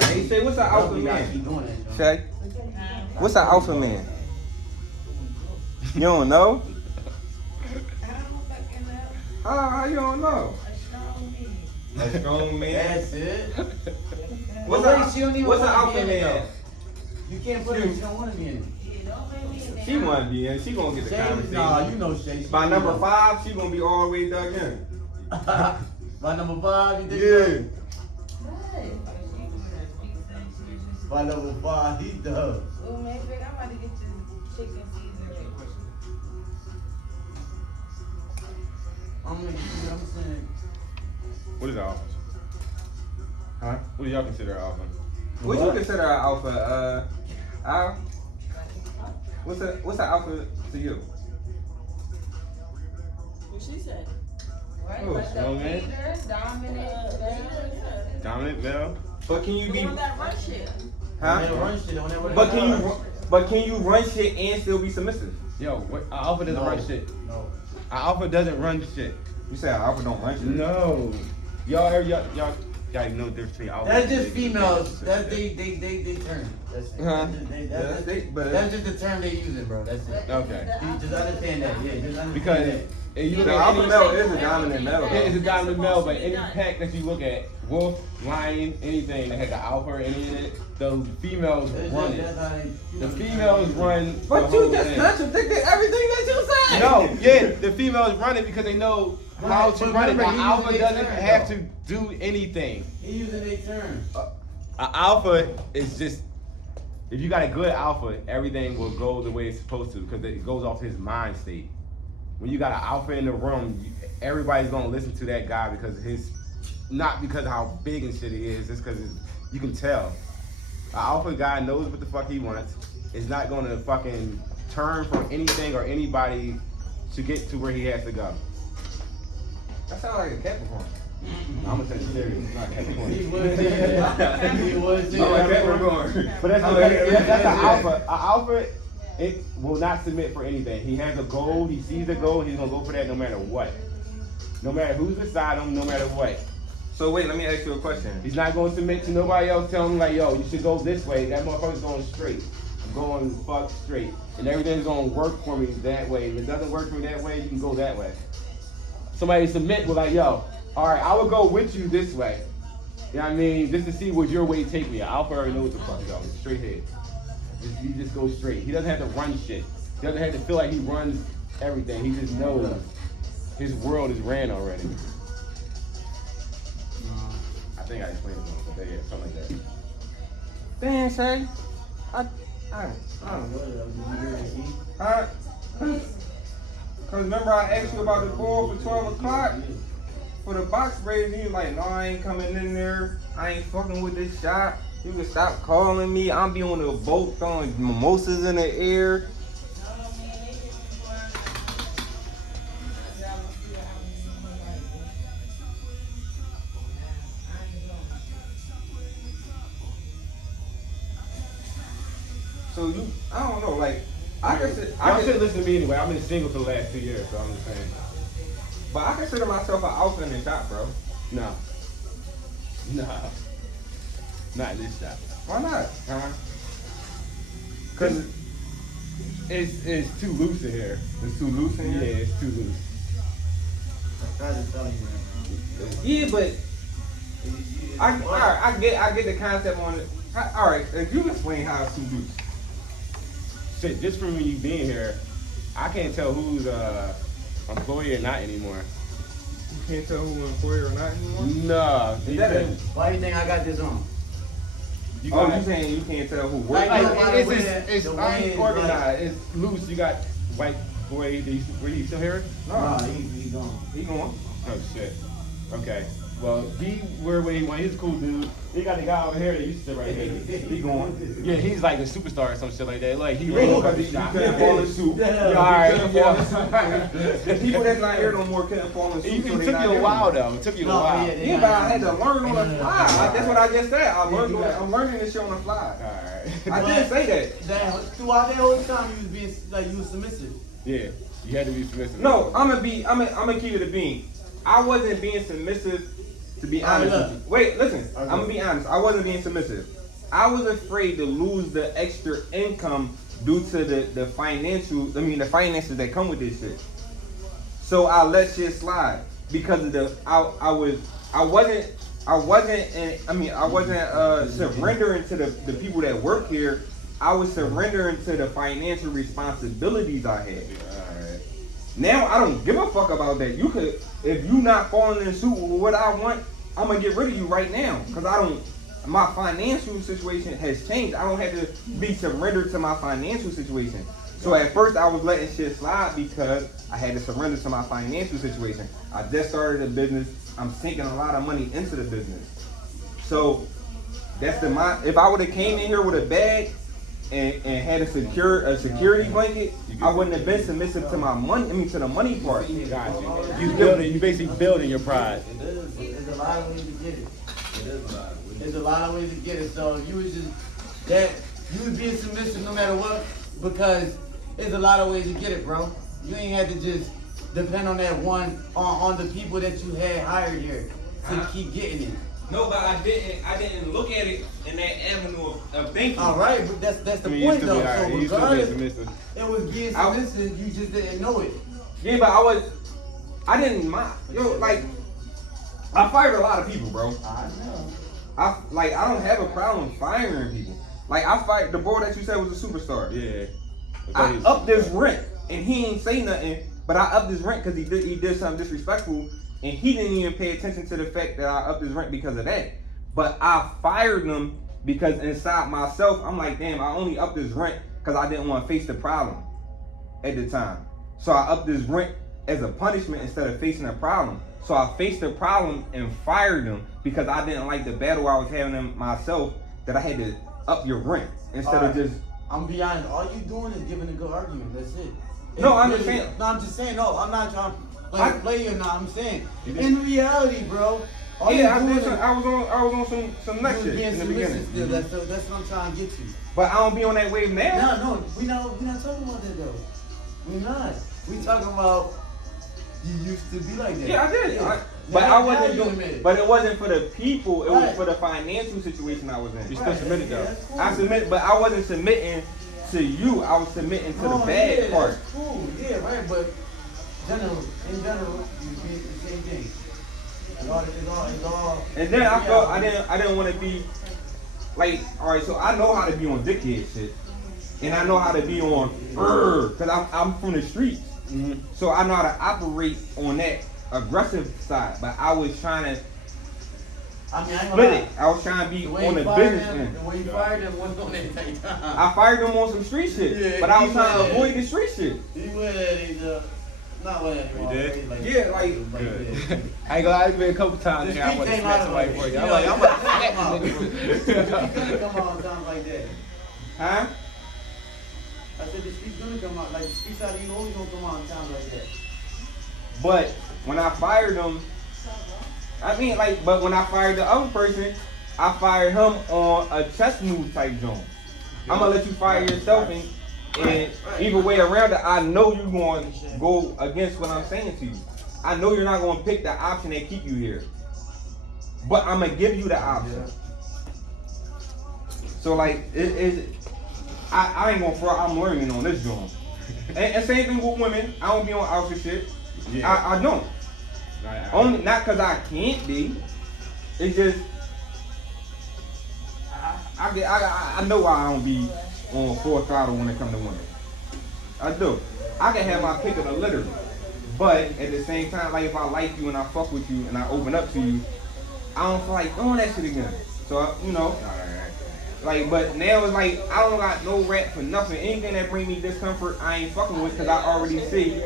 hey, Shay, what's an alpha You gotta man? keep doing that, John. Shay, what's an alpha man? You don't know? I don't fucking know. How you don't know? A strong man. A strong man. That's it. What's But a- wait, she don't even what's an wanna alpha be in it, man? though. You can't put her, she don't want to be in it. Yeah, don't make me She want to be in. She gonna get the Shay, conversation. nah, you know Shay. she- By number 5, she gonna be all the way dug in. By number 5, you think? Yeah. By number 5, he does. Well, man, I'm about to get this chicken Caesar. I'm saying. What is alpha? Huh? What do y'all consider alpha? What you consider an alpha? Al? What's an alpha to you? What she said? Right? Oh, Like the strong man? leader, dominant. Dominant male? But can you The be? one that run shit. Huh? Don't run shit, don't ever But can you run shit and still be submissive? Yo, what, alpha doesn't run shit. No. Alpha doesn't run shit. You say an alpha don't run shit? No. Y'all know the difference between alpha. That's and just beta. females. That's they term. That's it. Huh? That's just the term they use it, bro. That's it. Okay. You just understand that. Yeah, just understand Because that. if you look The at alpha any, male is a dominant male. yeah, it's a though. dominant male, but any pack that you look at, wolf, lion, anything that has an alpha or any of it, the females That's run just- it. that's how they- The females run the But whole you just thing. contradicted everything that you said. No, yeah, the females run it because they know how to But run it. The remember, he alpha using doesn't their have term, to do anything. He using a term. An alpha is just, if you got a good alpha, everything will go the way it's supposed to because it goes off his mind state. When you got an alpha in the room, everybody's gonna listen to that guy because not because of how big and shit he is, just because you can tell. An alpha guy knows what the fuck he wants. Is not gonna fucking turn from anything or anybody to get to where he has to go. That sounds like a Capricorn. I'm gonna take it serious. It's not Capricorn. He would say that. He would say I like that. Capricorn. But that's an alpha. An alpha, it will not submit for anything. He has a goal. He sees a goal. He's gonna go for that no matter what. No matter who's beside him. No matter what. So wait, let me ask you a question. He's not gonna submit to nobody else telling him like, yo, you should go this way. That motherfucker's going straight. I'm going fuck straight, and everything's gonna work for me that way. If it doesn't work for me that way, you can go that way. Somebody submit with like, yo, all right, I would go with you this way. You know what I mean? Just to see where your way take me. Alpha already know what the fuck is going. Straight head. You just go straight. He doesn't have to run shit. He doesn't have to feel like he runs everything. He just knows his world is ran already. I think I explained it, but yeah, something like that. Damn, Shay. I don't know. Cause remember I asked you about the ball for 12 o'clock for the box braids, and you like, no, I ain't coming in there. I ain't fucking with this shop. You can stop calling me. I'm be on the boat throwing mimosas in the air. So you, I don't know, like I Y'all should could, listen to me anyway. I've been single for the last 2 years, so I'm just saying. but I consider myself an alpha in the shop, bro. No. No. Not in this shop. Why not? Huh? Cause it's too loose in here. It's too loose in Yeah, here. it's too loose. I tried to tell you that, Yeah, but bro. I get the concept on it. All right, if you explain how it's too loose. Shit, just from when you being here, I can't tell who's employee or not anymore. You can't tell who employer or not anymore. Nah. Is that it? Why do you think I got this on? You Oh, got, you saying you can't tell who Like, works? like, the it's way- it's the way it's unorganized. It's loose. You got white boy, were you still here? Nah, he gone. He going. Oh shit. Okay. Well, he where he went. He's a cool dude. He got the guy over here that used to sit right here. He going. Yeah, he's like a superstar or some shit like that. Like he Yeah, really because fucking he shot. couldn't fall in suit. Yeah. Yeah, all right. Couldn't fall in suit. The people that's not here no more couldn't fall in suit. It so they took not you a here while no more. though. It took you a No, while. yeah, Yeah, but I had to learn on the fly. That's what I just said. I'm learning this shit on the fly. Alright. I did say that. Damn, throughout that whole time you was being like you was submissive. Yeah, you had to be submissive. No, I'm gonna keep it a bean. I wasn't being submissive, to be honest with you. Wait, listen. I'm gonna be honest. I wasn't being submissive. I was afraid to lose the extra income due to the finances that come with this shit. So I let shit slide because of I wasn't surrendering to the people that work here. I was surrendering to the financial responsibilities I had. Alright. Now I don't give a fuck about that. You could, if you not falling in suit with what I want, I'm gonna get rid of you right now. Cause my financial situation has changed. I don't have to be surrendered to my financial situation. So at first I was letting shit slide because I had to surrender to my financial situation. I just started a business. I'm sinking a lot of money into the business. So that's if I would have came in here with a bag and had a security blanket, I wouldn't have been submissive to my money. To the money part. Got you. You basically building your pride. It is. There's a lot of ways to get it. There's a lot of ways to get it. So you was being submissive no matter what, because there's a lot of ways to get it, bro. You ain't had to just depend on that one on the people that you had hired here to keep getting it. No, but I didn't look at it in that avenue of thinking. All right, but that's the I mean, point you still though. be alright. So You still be regardless, submissive. it was being submissive. You just didn't know it. Yeah, but I didn't mind. Yo, like, I fired a lot of people, bro. I know. I don't have a problem firing people. Like, I fired the boy that you said was a superstar. Yeah. I upped his rent, and he ain't say nothing, but I upped his rent because he did something disrespectful, and he didn't even pay attention to the fact that I upped his rent because of that. But I fired him because inside myself, I'm like, damn, I only upped his rent because I didn't want to face the problem at the time. So I upped his rent as a punishment instead of facing a problem. So I faced the problem and fired him because I didn't like the battle I was having in myself, that I had to up your rent instead of just. I'm gonna be honest. All you doing is giving a good argument. That's it. No, I'm It's just really- saying. No, I'm just saying. No, I'm not trying to play you. No, I'm saying. You did- In reality, bro. All Yeah, you doing I was on some next you shit being in the submissive beginning. still. That's what I'm trying to get to. But I don't be on that wave now. No, we not talking about that though. We not. We talking about you used to be like that. Yeah, I did. Yeah. But Now- I now wasn't you doing. admit it. But it wasn't for the people. It was Right. for the financial situation I was in. You still submitted yeah, though. that's cool. I submit, but I wasn't submitting to you. I was submitting to the bad yeah, part. That's cool. Yeah, right. But in general, you be the same thing. It's all. And then I felt I didn't want to be like, all right. So I know how to be on dickhead shit, and I know how to be on because I'm from the streets. Mhm. So I know how to operate on that aggressive side. But I was trying to I mean, I ain't split gonna it. lie. I was trying to be The way on you the fired business him, end. the way you fired him wasn't on that type time. I fired them on some street shit, Yeah, but I was he trying to said- avoid the street shit. He went at it, not went at it. You did? Yeah, like- Good. I ain't gonna lie, it's been a couple times The here. I street want to came smack out somebody of for it. you. You I'm know, like, I'm you about to gotta smack come this You nigga. gonna come on times like that. Huh? I said the street's gonna come out, like the streets out of you always gonna come out in times like that. But when I fired them, but when I fired the other person, I fired him on a chess move type joint. I'm gonna let you fire yourself, and either way around it, I know you're going to go against what I'm saying to you. I know you're not going to pick the option that keep you here, but I'm gonna give you the option. So like, I ain't gonna front. I'm learning on this joint. And same thing with women. I don't be on outfit shit. I don't. Only not because I can't be. It's just I know why I don't be on full throttle when it comes to women. I do. I can have my pick of the litter, but at the same time, like if I like you and I fuck with you and I open up to you, I don't feel like doing that shit again. So Like, but now it's like I don't got no rap for nothing. Anything that bring me discomfort, I ain't fucking with because I already see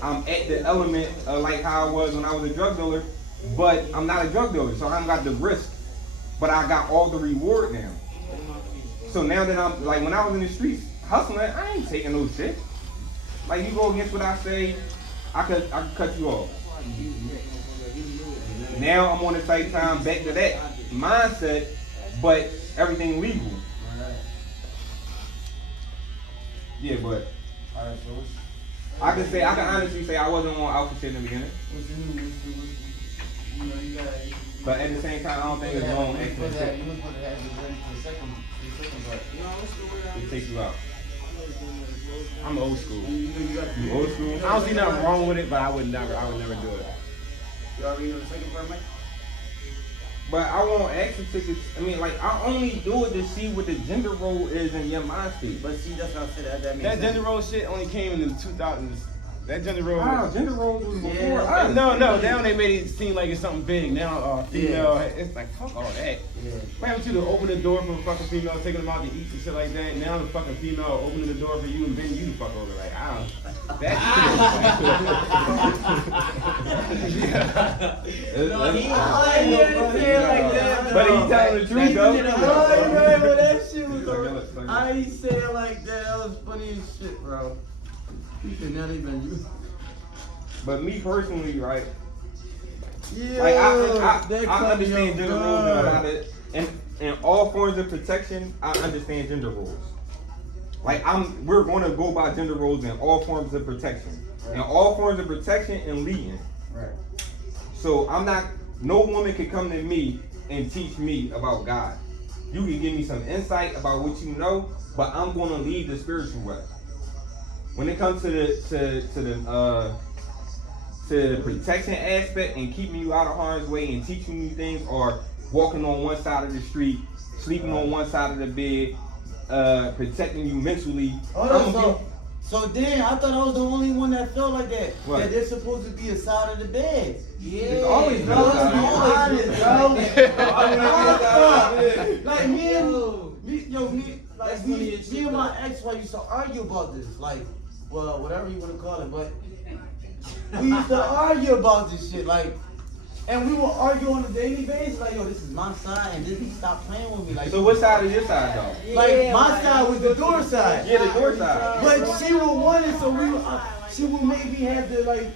I'm at the element of like how I was when I was a drug dealer. But I'm not a drug dealer, so I haven't got the risk. But I got all the reward now. So now that I'm like when I was in the streets hustling, I ain't taking no shit. Like you go against what I say, I could cut you off. Now I'm on the same time back to that mindset, but everything legal. Yeah, but Alright, so what's I can honestly say I wasn't on alpha shit in the beginning. the new, you know, you gotta. But at the same time, I don't think it's wrong You extra was supposed to shit. have the ready to the second part. It takes you out. I'm old school. You old school? I don't see nothing wrong with it, but I would never do it. You already know the second part, Mike? But I want extra tickets. I mean, like, I only do it to see what the gender role is in your mind state. But see, that's what I said. That makes That sense. gender role shit only came in the 2000s. That gender role. Wow, gender roles was before Yeah. us. No, now they made it seem like it's something big. Now, female, it's like, fuck all that. Yeah. What happened to the open the door for a fucking female, taking them out to eat and shit like that? Now the fucking female opening the door for you and bending you the fuck over. Like, I don't. That But he telling the truth, though. That shit was I ain't say it like that. That was funny as shit, bro. You can not even you. But me personally, right? Yeah. Like I understand gender roles and a lot of, and in all forms of protection, I understand gender roles. Like we're gonna go by gender roles in all forms of protection, in all forms of protection and leading. Right. So no woman can come to me and teach me about God. You can give me some insight about what you know, but I'm gonna lead the spiritual way. When it comes to the protection aspect and keeping you out of harm's way and teaching you things, or walking on one side of the street, sleeping on one side of the bed, protecting you mentally. So then I thought I was the only one that felt like that. What? That there's supposed to be a side of the bed. It's always been a Bro, side of the let's bed. be honest, bro. Like me and my ex-wife used to argue about this. Like, well, whatever you want to call it, but we used to argue about this shit. Like, and we would argue on a daily basis. Like, yo, this is my side, and then stop playing with me. Like, So what side is your side though? like my side was the door side. Yeah, the door side. But she would want it, so she would maybe have to like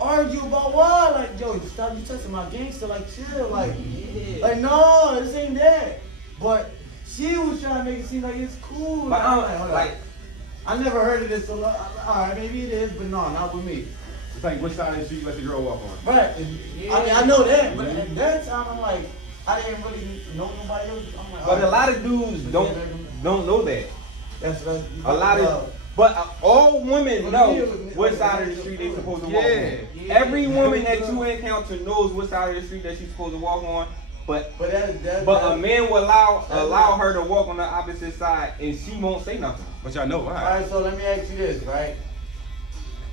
argue about why, like, yo, stop you touching my gangster, like, chill, like no, this ain't that. But she was trying to make it seem like it's cool. But I never heard of this. So, alright, maybe it is, but no, not with me. It's like, which side of the street you let the girl walk on? Right. I mean, I know that, but at that time, I'm like, I didn't really know nobody else. I'm like, But a lot of dudes don't know that. That's But all women know what side of the street they supposed to walk on. Every woman that you encounter knows what side of the street that she's supposed to walk on. But a man will allow her to walk on the opposite side, and she won't say nothing. But y'all know why. Alright, so let me ask you this, right?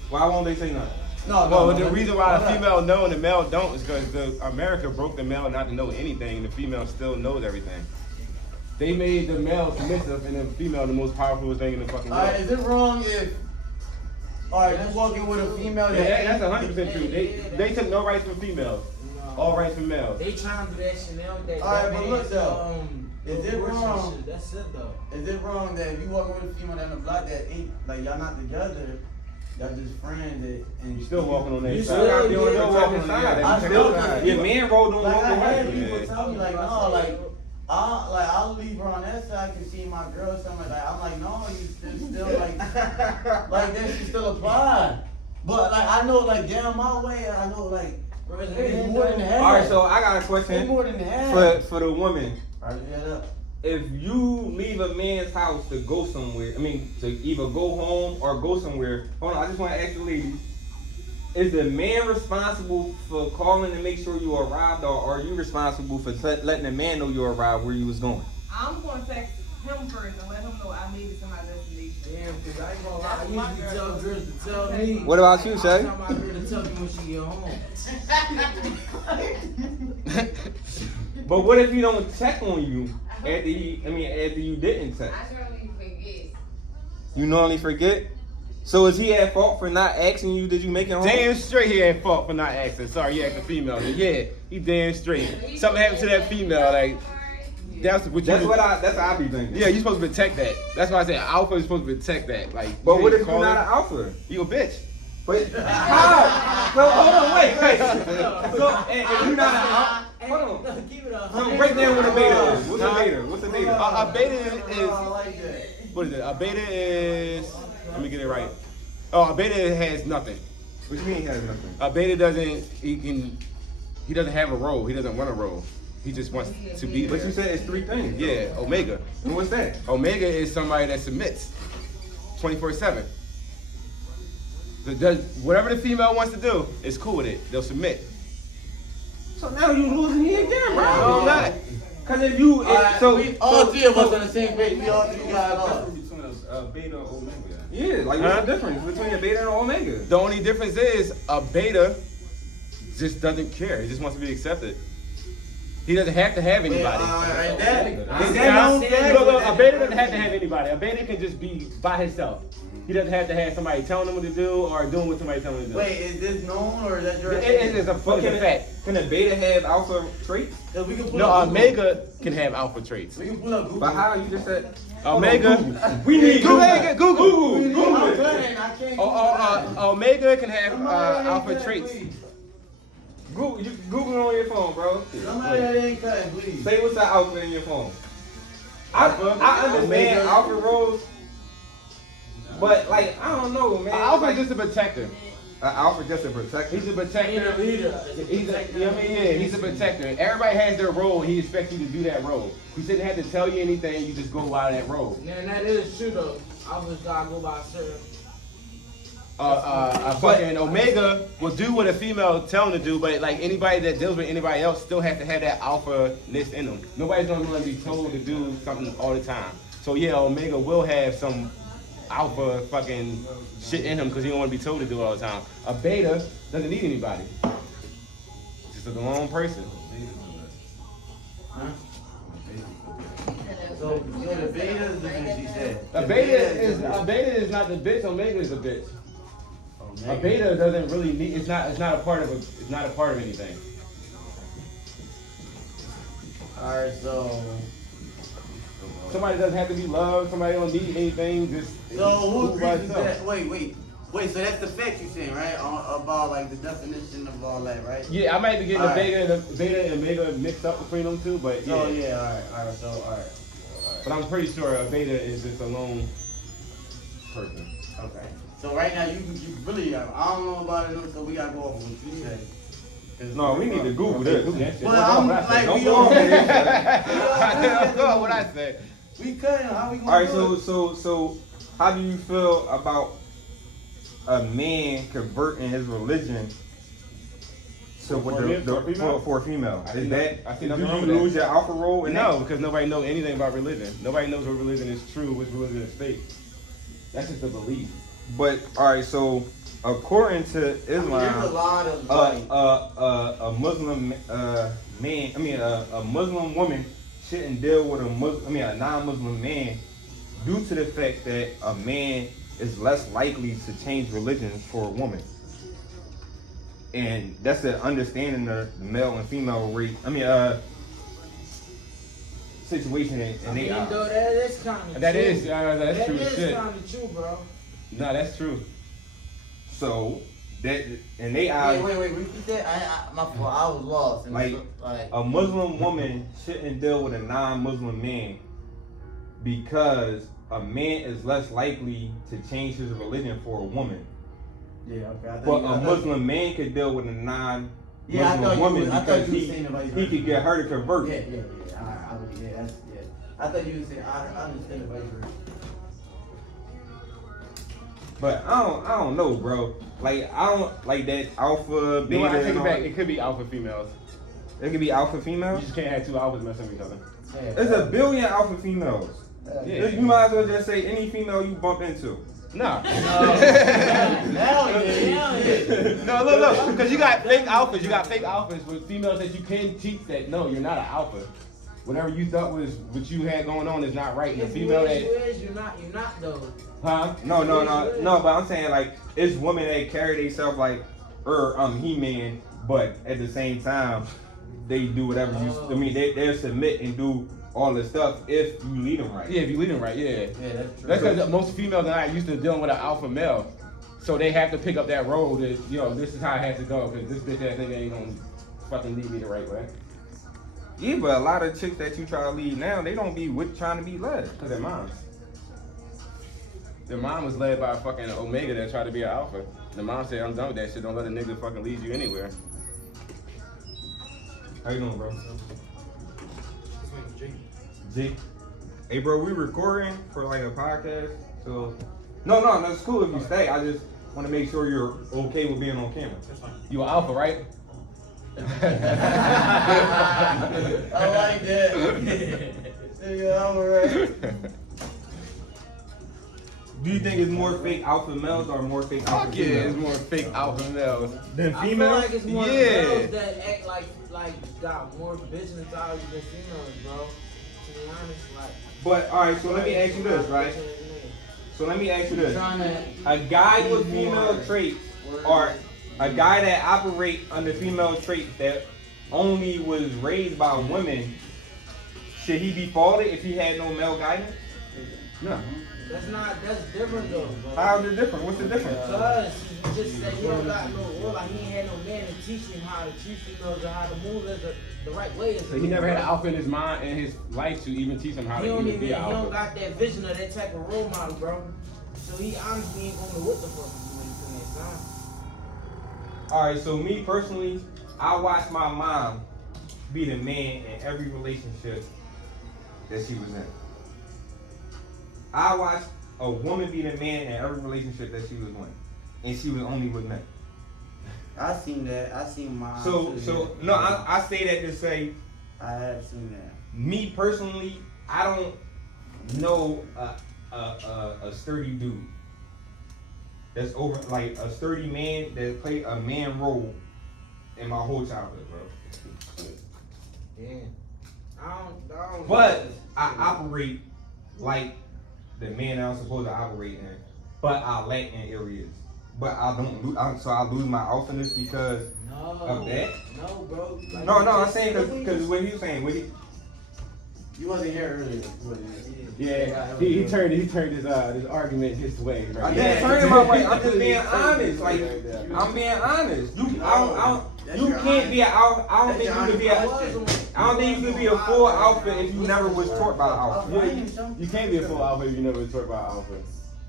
Why won't they say nothing? Well, the reason why the female know and the male don't is because America broke the male not to know anything, and the female still knows everything. They made the male submissive and the female the most powerful thing in the fucking world. Alright, is it wrong if you walking with a female That's 100% true. They took no rights from females. All rights from males. They trying to do that shit now. Alright, but look though. Is it abortion wrong? shit, that's it though. Is it wrong that if you walking with a female down the block that ain't like y'all not together, y'all just friends and You still walking on that You side. still got to be on Still the walking opposite on side. that. I That still- side. Your man roll don't like walk I had away. people tell me like no, like I'll leave her on that side cause she my girl or something like that. I'm like no, you still like that should still apply. But like I know like down my way, I know like it's more than half. All right, so I got a It's question more than half. for the woman. Alright, get up. If you leave a man's house to go somewhere, to either go home or go somewhere, hold on, I just want to ask the lady, is the man responsible for calling to make sure you arrived, or are you responsible for letting the man know you arrived where you was going? I'm gonna text him first and let him know I made it to my destination. Damn, cause I ain't gonna lie, I usually tell girls to tell me. What about you, Shay? I tell my girl to tell me when she get home. But what if he don't check on you after you didn't text? I normally forget. You normally forget? So is he at fault for not asking you, did you make it home? Damn straight he at fault for not asking. Sorry, he asked a female. Yeah, he damn straight. Something happened to that female, like, that's what That's what I be thinking. Yeah, you supposed to protect that. That's why I said alpha is supposed to protect that. Like, But what if call you're not it- an alpha? You a bitch. But how? So hold on, wait. So if you're not an alpha, hold on. Keep it up. So break down what a beta is. What's a beta? What's a beta? A beta is, I like that. what is it? A beta is, let me get it right. Oh, a beta has nothing. What you mean he has nothing? A beta doesn't, he doesn't have a role. He doesn't want a role. He just wants to be But you there. said it's three things. Yeah, Omega. And what's that? Omega is somebody that submits 24/7. Does whatever the female wants to do, is cool with it. They'll submit. So now you losing me again, bro. No, I'm not. Cause if you, We all three of us on the same page. We all three got lost. Between a beta or omega. yeah, like what's the difference between a beta and an omega? The only difference is a beta just doesn't care. He just wants to be accepted. He doesn't have to have anybody. Alright, that. Look, Is that look, a beta doesn't have to have anybody. A beta can just be by himself. He doesn't have to have somebody telling him what to do or doing what somebody telling him to do. Wait, is this known or is that your It is a fucking fact. Can a beta have alpha traits? Cause we can pull No, up Google. Omega can have alpha traits. We can pull up Google. But how you just said? Omega. We need Google. Google. I'm good, I can't Omega can have Somebody alpha ain't cut, traits. please. Google, you Google on your phone, bro. Somebody that ain't cut, please. Say what's the alpha in your phone. Alpha? I understand Omega. alpha roles, but like I don't know, man. Alpha like, is just a protector. alpha just a protector. He's a protector. leader. He's a, you know what I mean? Yeah, he's a protector. Everybody has their role. He expects you to do that role. He shouldn't have to tell you anything. You just go by that role. And that is true though. I was gotta go by certain. A fucking Omega will do what a female tell him to do, but like anybody that deals with anybody else still has to have that alpha-ness in them. Nobody's gonna want to be told to do something all the time. So yeah, Omega will have some alpha fucking shit in him because he don't want to be told to do it all the time. A beta doesn't need anybody. Just a lone person. So the beta is the thing she said. A beta is not the bitch. Omega is a bitch. A beta doesn't really need. It's not a part of anything. Alright, so Somebody doesn't have to be loved. Somebody don't need anything. Just who cool by agrees with itself. that? Wait, so that's the fact you're saying, right? About like the definition of all that, right? Yeah, I might be getting Alright. the beta and omega mixed up between them two, but yeah. Oh yeah, alright. But I'm pretty sure a beta is just a lone person. Okay. So right now you really I don't know about it, so we gotta go off of what you said. No, we need to Google Okay, this. Google that shit. Well, Don't I'm go off what I like, said. Don't we go all- off that. Go off what I said. We cutting, how we gonna All right, do it? so how do you feel about a man converting his religion to what For a female? for a female? I Is think that I think do nothing you wrong with that. lose your alpha role in No, that? because nobody knows anything about religion. Nobody knows what religion is true, which religion is fake. That's just a belief. But all right, so according to There's a Islam, lot of like, a Muslim a Muslim woman shouldn't deal with a non-Muslim man due to the fact that a man is less likely to change religions for a woman. And that's the understanding of the male and female rate. Situation in they eyes. Though that is kind of That's that true as is shit. kind of true, bro. No, that's true. So that in they eyes, wait, repeat that? My fault, I was lost. And Like, like a Muslim woman shouldn't deal with a non-Muslim man because a man is less likely to change his religion for a woman. yeah, okay. But a Muslim man could deal with a non-Muslim Yeah, I thought you woman was- I thought because you was saying about he could get her to convert. Yeah. I thought you were saying I understand the version. But I don't know, bro. Like I don't like that alpha, beta. No, I take and it all back. that. It could be alpha females. It could be alpha You females. just can't have two alphas messing with each other. There's a billion alpha females. Yeah. You might as well just say any female you bump into. No. Hell yeah. No, look, because you got fake alphas. You got fake alphas with females that you can teach that no, you're not an alpha. whatever you thought was what you had going on is not right. And the If female you that, is, you're not though. huh? No, but I'm saying like it's women that carry themselves like He-Man, but at the same time they do whatever you. I mean, they'll submit and do all the stuff if you lead them right. Yeah, if you lead them right, yeah. Yeah, that's true. That's because most females are not used to dealing with an alpha male, so they have to pick up that role that this is how it has to go because this bitch ass nigga ain't gonna fucking lead me the right way. Yeah, but a lot of chicks that you try to lead now, they don't be trying to be led. Cause their moms. Their mom was led by a fucking Omega that tried to be an alpha. The mom said, "I'm done with that shit. Don't let a nigga fucking lead you anywhere." How you doing, bro? G. Hey, bro, we recording for like a podcast, so no, it's cool if you stay. I just want to make sure you're okay with being on camera. You an alpha, right? I like that. Yeah, I'm alright. Do you think it's more fake alpha males or more fake alpha Fuck yeah, it's females? more fake alpha males. Than I feel females? like it's more Yeah. girls that act like got more business out than females, bro. To be honest, like. But all right, so let me ask you this, right? So let me ask you this: Trying to a guy with be more- female traits, or a guy that operate under female traits that only was raised by women, should he be faulted if he had no male guidance? No. That's different though, bro. How's it different? What's the difference? Because you just said you don't got no role, like he ain't had no man to teach him how to treat females or how to move as the right way. As a So he never had an female. alpha in his mind in his life to even teach him how He to don't even even, be he an don't alpha. got that vision of that type of role model, bro. So he honestly ain't gonna know what the fuck to do when he's in that time. All right, so me personally, I watched my mom be the man in every relationship that she was in. I watched a woman be the man in every relationship that she was in, and she was only with men. I seen that. I seen my. So no, I say that to say, I have seen that. me personally, I don't know a sturdy dude that's over like a sturdy man that played a man role in my whole childhood, bro. Yeah. I don't But I operate like the man I'm supposed to operate in, but I lack in areas. But I don't, so I lose my awesomeness because of that. No, bro. Like, No, I'm just- saying because what he was saying, You wasn't here earlier. Yeah, he turned his argument his way. Right? I didn't turn it my way. I'm just being honest. Like I'm being honest. You can't be I don't think you could be I don't think you could be a full alpha if you never was taught by alpha. Yeah, you can't be a full alpha if you never was taught about alpha.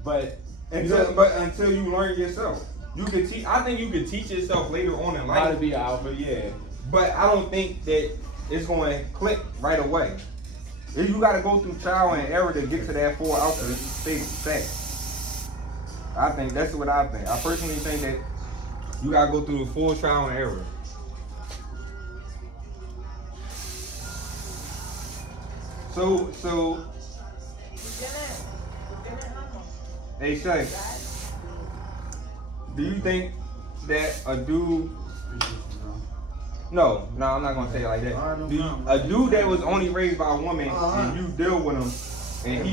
But Until you learn yourself. You could teach. I think you could teach yourself later on in how to life. be an alpha, yeah. But I don't think that it's going to click right away. If you got to go through trial and error to get to that full alpha state. I think that's what I think. I personally think that you got to go through the full trial and error. So, hey Shay, do you think that a dude? No, I'm not gonna say it like that. A dude that was only raised by a woman and you deal with him, and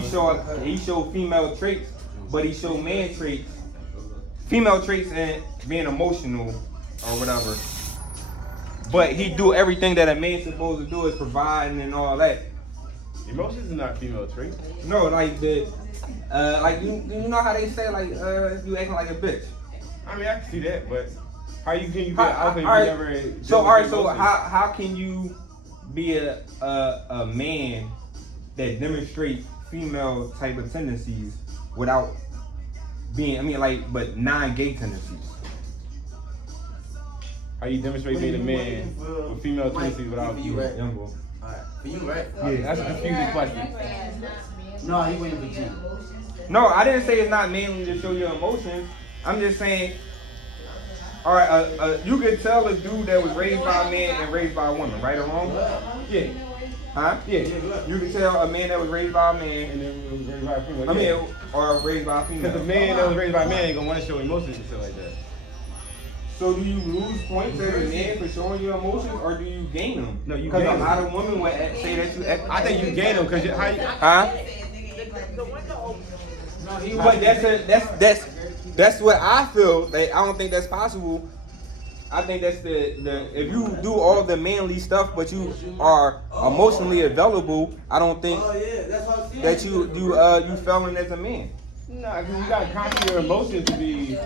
he showed female traits, but he showed man traits, female traits and being emotional or whatever. But he do everything that a man's supposed to do is providing and all that. Emotions are not female traits. No, like you know how they say like you acting like a bitch. I mean, I can see that, but how can you be an alpha if you Alright, never? So how can you be a man that demonstrates female type of tendencies without being but non-gay tendencies? How you demonstrate being a man with female tendencies without you being right. young boy? Alright, for you, right? Yeah, that's a confusing question. No, he waiting for you. No, I didn't say it's not manly to show your emotions. I'm just saying, all right, you could tell a dude that was raised by a man and raised by a woman, right or wrong? Yeah, Huh? yeah. You can tell a man that was raised by a man, And then it was raised by a female. I yeah. mean, or raised by a Because the female. man that was raised by a man ain't gonna want to show emotions and shit like that. So do you lose points as a man for showing your emotions, or do you gain them? No, you Because gain a lot them. of women would say that you. I think you gain them because how you. Huh? No, he But that's what I feel. That I don't think that's possible. I think that's the if you do all the manly stuff, but you are emotionally available, I don't think Oh yeah, that's what I'm saying. that you failing as a man. Nah, because you gotta conquer your emotions to be.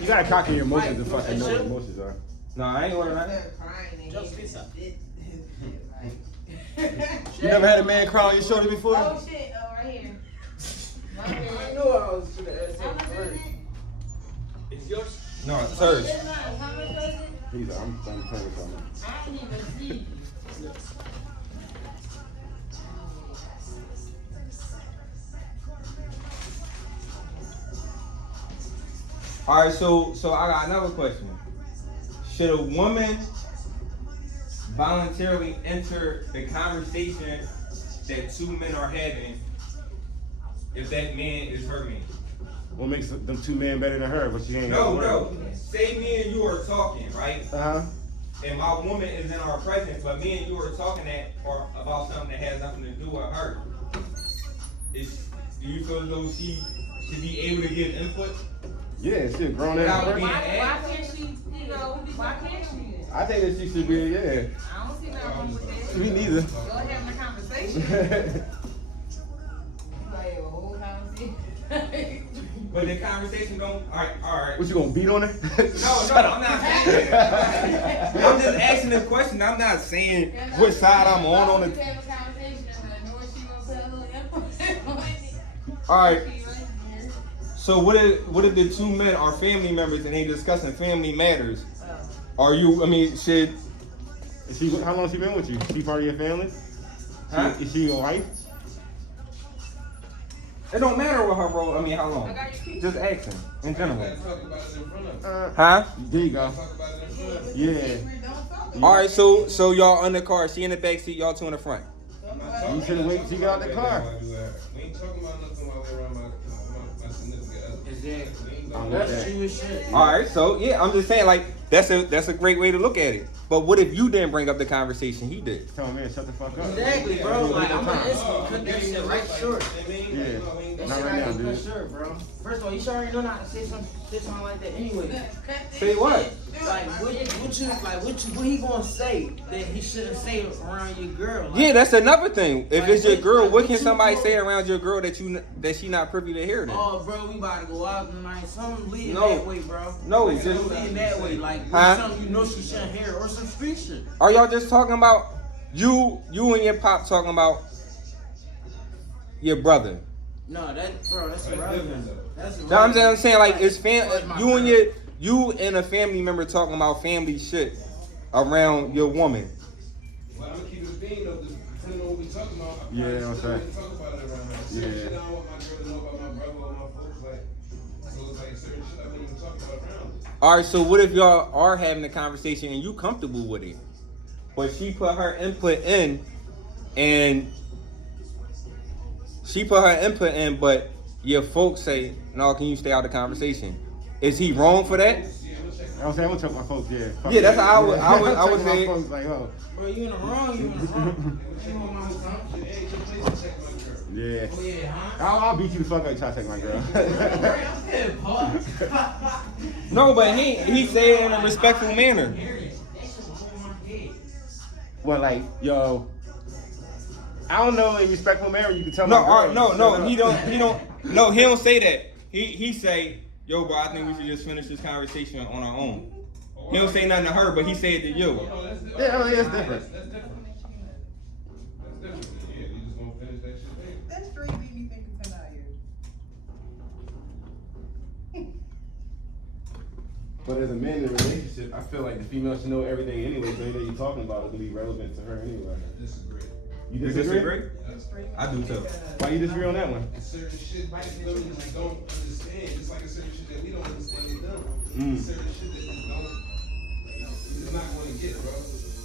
You gotta conquer your emotions to fucking know what emotions are. No, I ain't worried about that. You never had a man cry on your shoulder before? Oh shit, oh right here. I knew I was gonna ask that first. It's yours. No, it's hers. He's like, I'm playing with something. All right, so I got another question. Should a woman voluntarily enter the conversation that two men are having if that man is her man? What makes them two men better than her? But she ain't. No. Say me and you are talking, right? Uh huh. And my woman is in our presence, but me and you are talking about something that has nothing to do with her. Do you feel as though she should be able to give input? Yeah, she a grown Without ass being person. Why can't she, why can't she? I think that she should be. Yeah. I don't see nothing wrong with that. Me neither. Y'all having a conversation. Like a whole conversation. But the conversation don't. All right. What you gonna beat on her? No, I'm not saying that. I'm just asking this question. I'm not saying which side I'm on the. All right. So what if the two men are family members and they discussing family matters? Are you? I mean, should? Is she? How long she been with you? She part of your family? Huh? Is she your wife? It don't matter what her role. I mean, how long? Just asking in general. Talk about it in front of. Huh? There you go. Talk about it in front of. Yeah. All right. So y'all in the car. She in the back seat. Y'all two in the front. You should have waited till you got out the car. We ain't talking about nothing while we're around my significant other. Exactly. We ain't I'm talking with That's that. true as shit. All right. So yeah, I'm just saying like that's a great way to look at it. But what if you didn't bring up the conversation? He did. Tell me, man, shut the fuck up. Exactly, bro. Like I'm gonna cut that shit right short. Yeah. That Not shit right now, ain't cut dude. short, bro. First of all, you should already know not to say something like that anyway. Say what? Like what he gonna say that he shouldn't say around your girl? Like, Yeah, that's another thing. If Like, it's your what- girl, like, what what can you somebody want? say around your girl that she not privy to hear? Then? oh, bro, we about to go out tonight. Something leading No. that way, bro. No, like, just- something leading that way. Like Huh? something you know she shouldn't hear or some street shit. Are y'all just talking about you and your pop talking about your brother? No, that's irrelevant. That's No, I'm saying like it's That's my you and a family member talking about family shit around your woman. Well, I'm gonna keep it a bean though, just depending on what we talking about. I Yeah, probably what's still that? wouldn't talk about it around her. Certain shit I don't want my girl to know about my brother or my folks, like, so it's like certain shit I wouldn't even talk about around her. All right, so what if y'all are having a conversation and you comfortable with it, but she put her input in, but your folks say, no, can you stay out of the conversation? Is he wrong for that? I'm saying, I'm gonna check my folks, yeah. Fuck Yeah, that's it. how I would Check my say. folks, like, oh, Bro, you in the wrong. You in the wrong. You want my son? Hey, your place to check my girl. yeah. Oh yeah, huh? I'll beat you the fuck up and try to take my girl. I'm dead, pause. No, but he said it in a respectful manner. That shit was over my head. Well, like, yo, I don't know in respectful manner you can tell No, my all girl. right, no, shut he up. don't say that. He say, yo, bro, I think we should just finish this conversation on our own. He don't say nothing to her, but he said it to you. Oh, that's different. Yeah, I mean, it's different. That's different. That's different. Yeah, we just gonna finish that shit there. That straight made me think of 10 out here. But as a man in a relationship, I feel like the female should know everything anyway, so everything you're talking about is gonna be relevant to her anyway. I disagree. You You disagree? disagree? I do too. Why you disagree on that one? It's certain shit that women just don't understand. Just like a certain shit that we don't understand with them. Mm. Certain shit that just don't. You're just not gonna get, bro.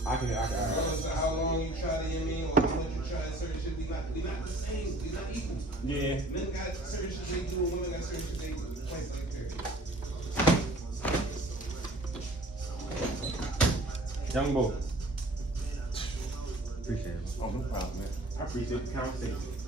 Regardless of how long you try to, you know what I mean, or how much you try certain shit, we not the same. We not equal. Yeah. Men got certain shit they do, and women got certain shit they do. It's like that. Young boy. Appreciate it. Oh, no problem, man. I appreciate the conversation.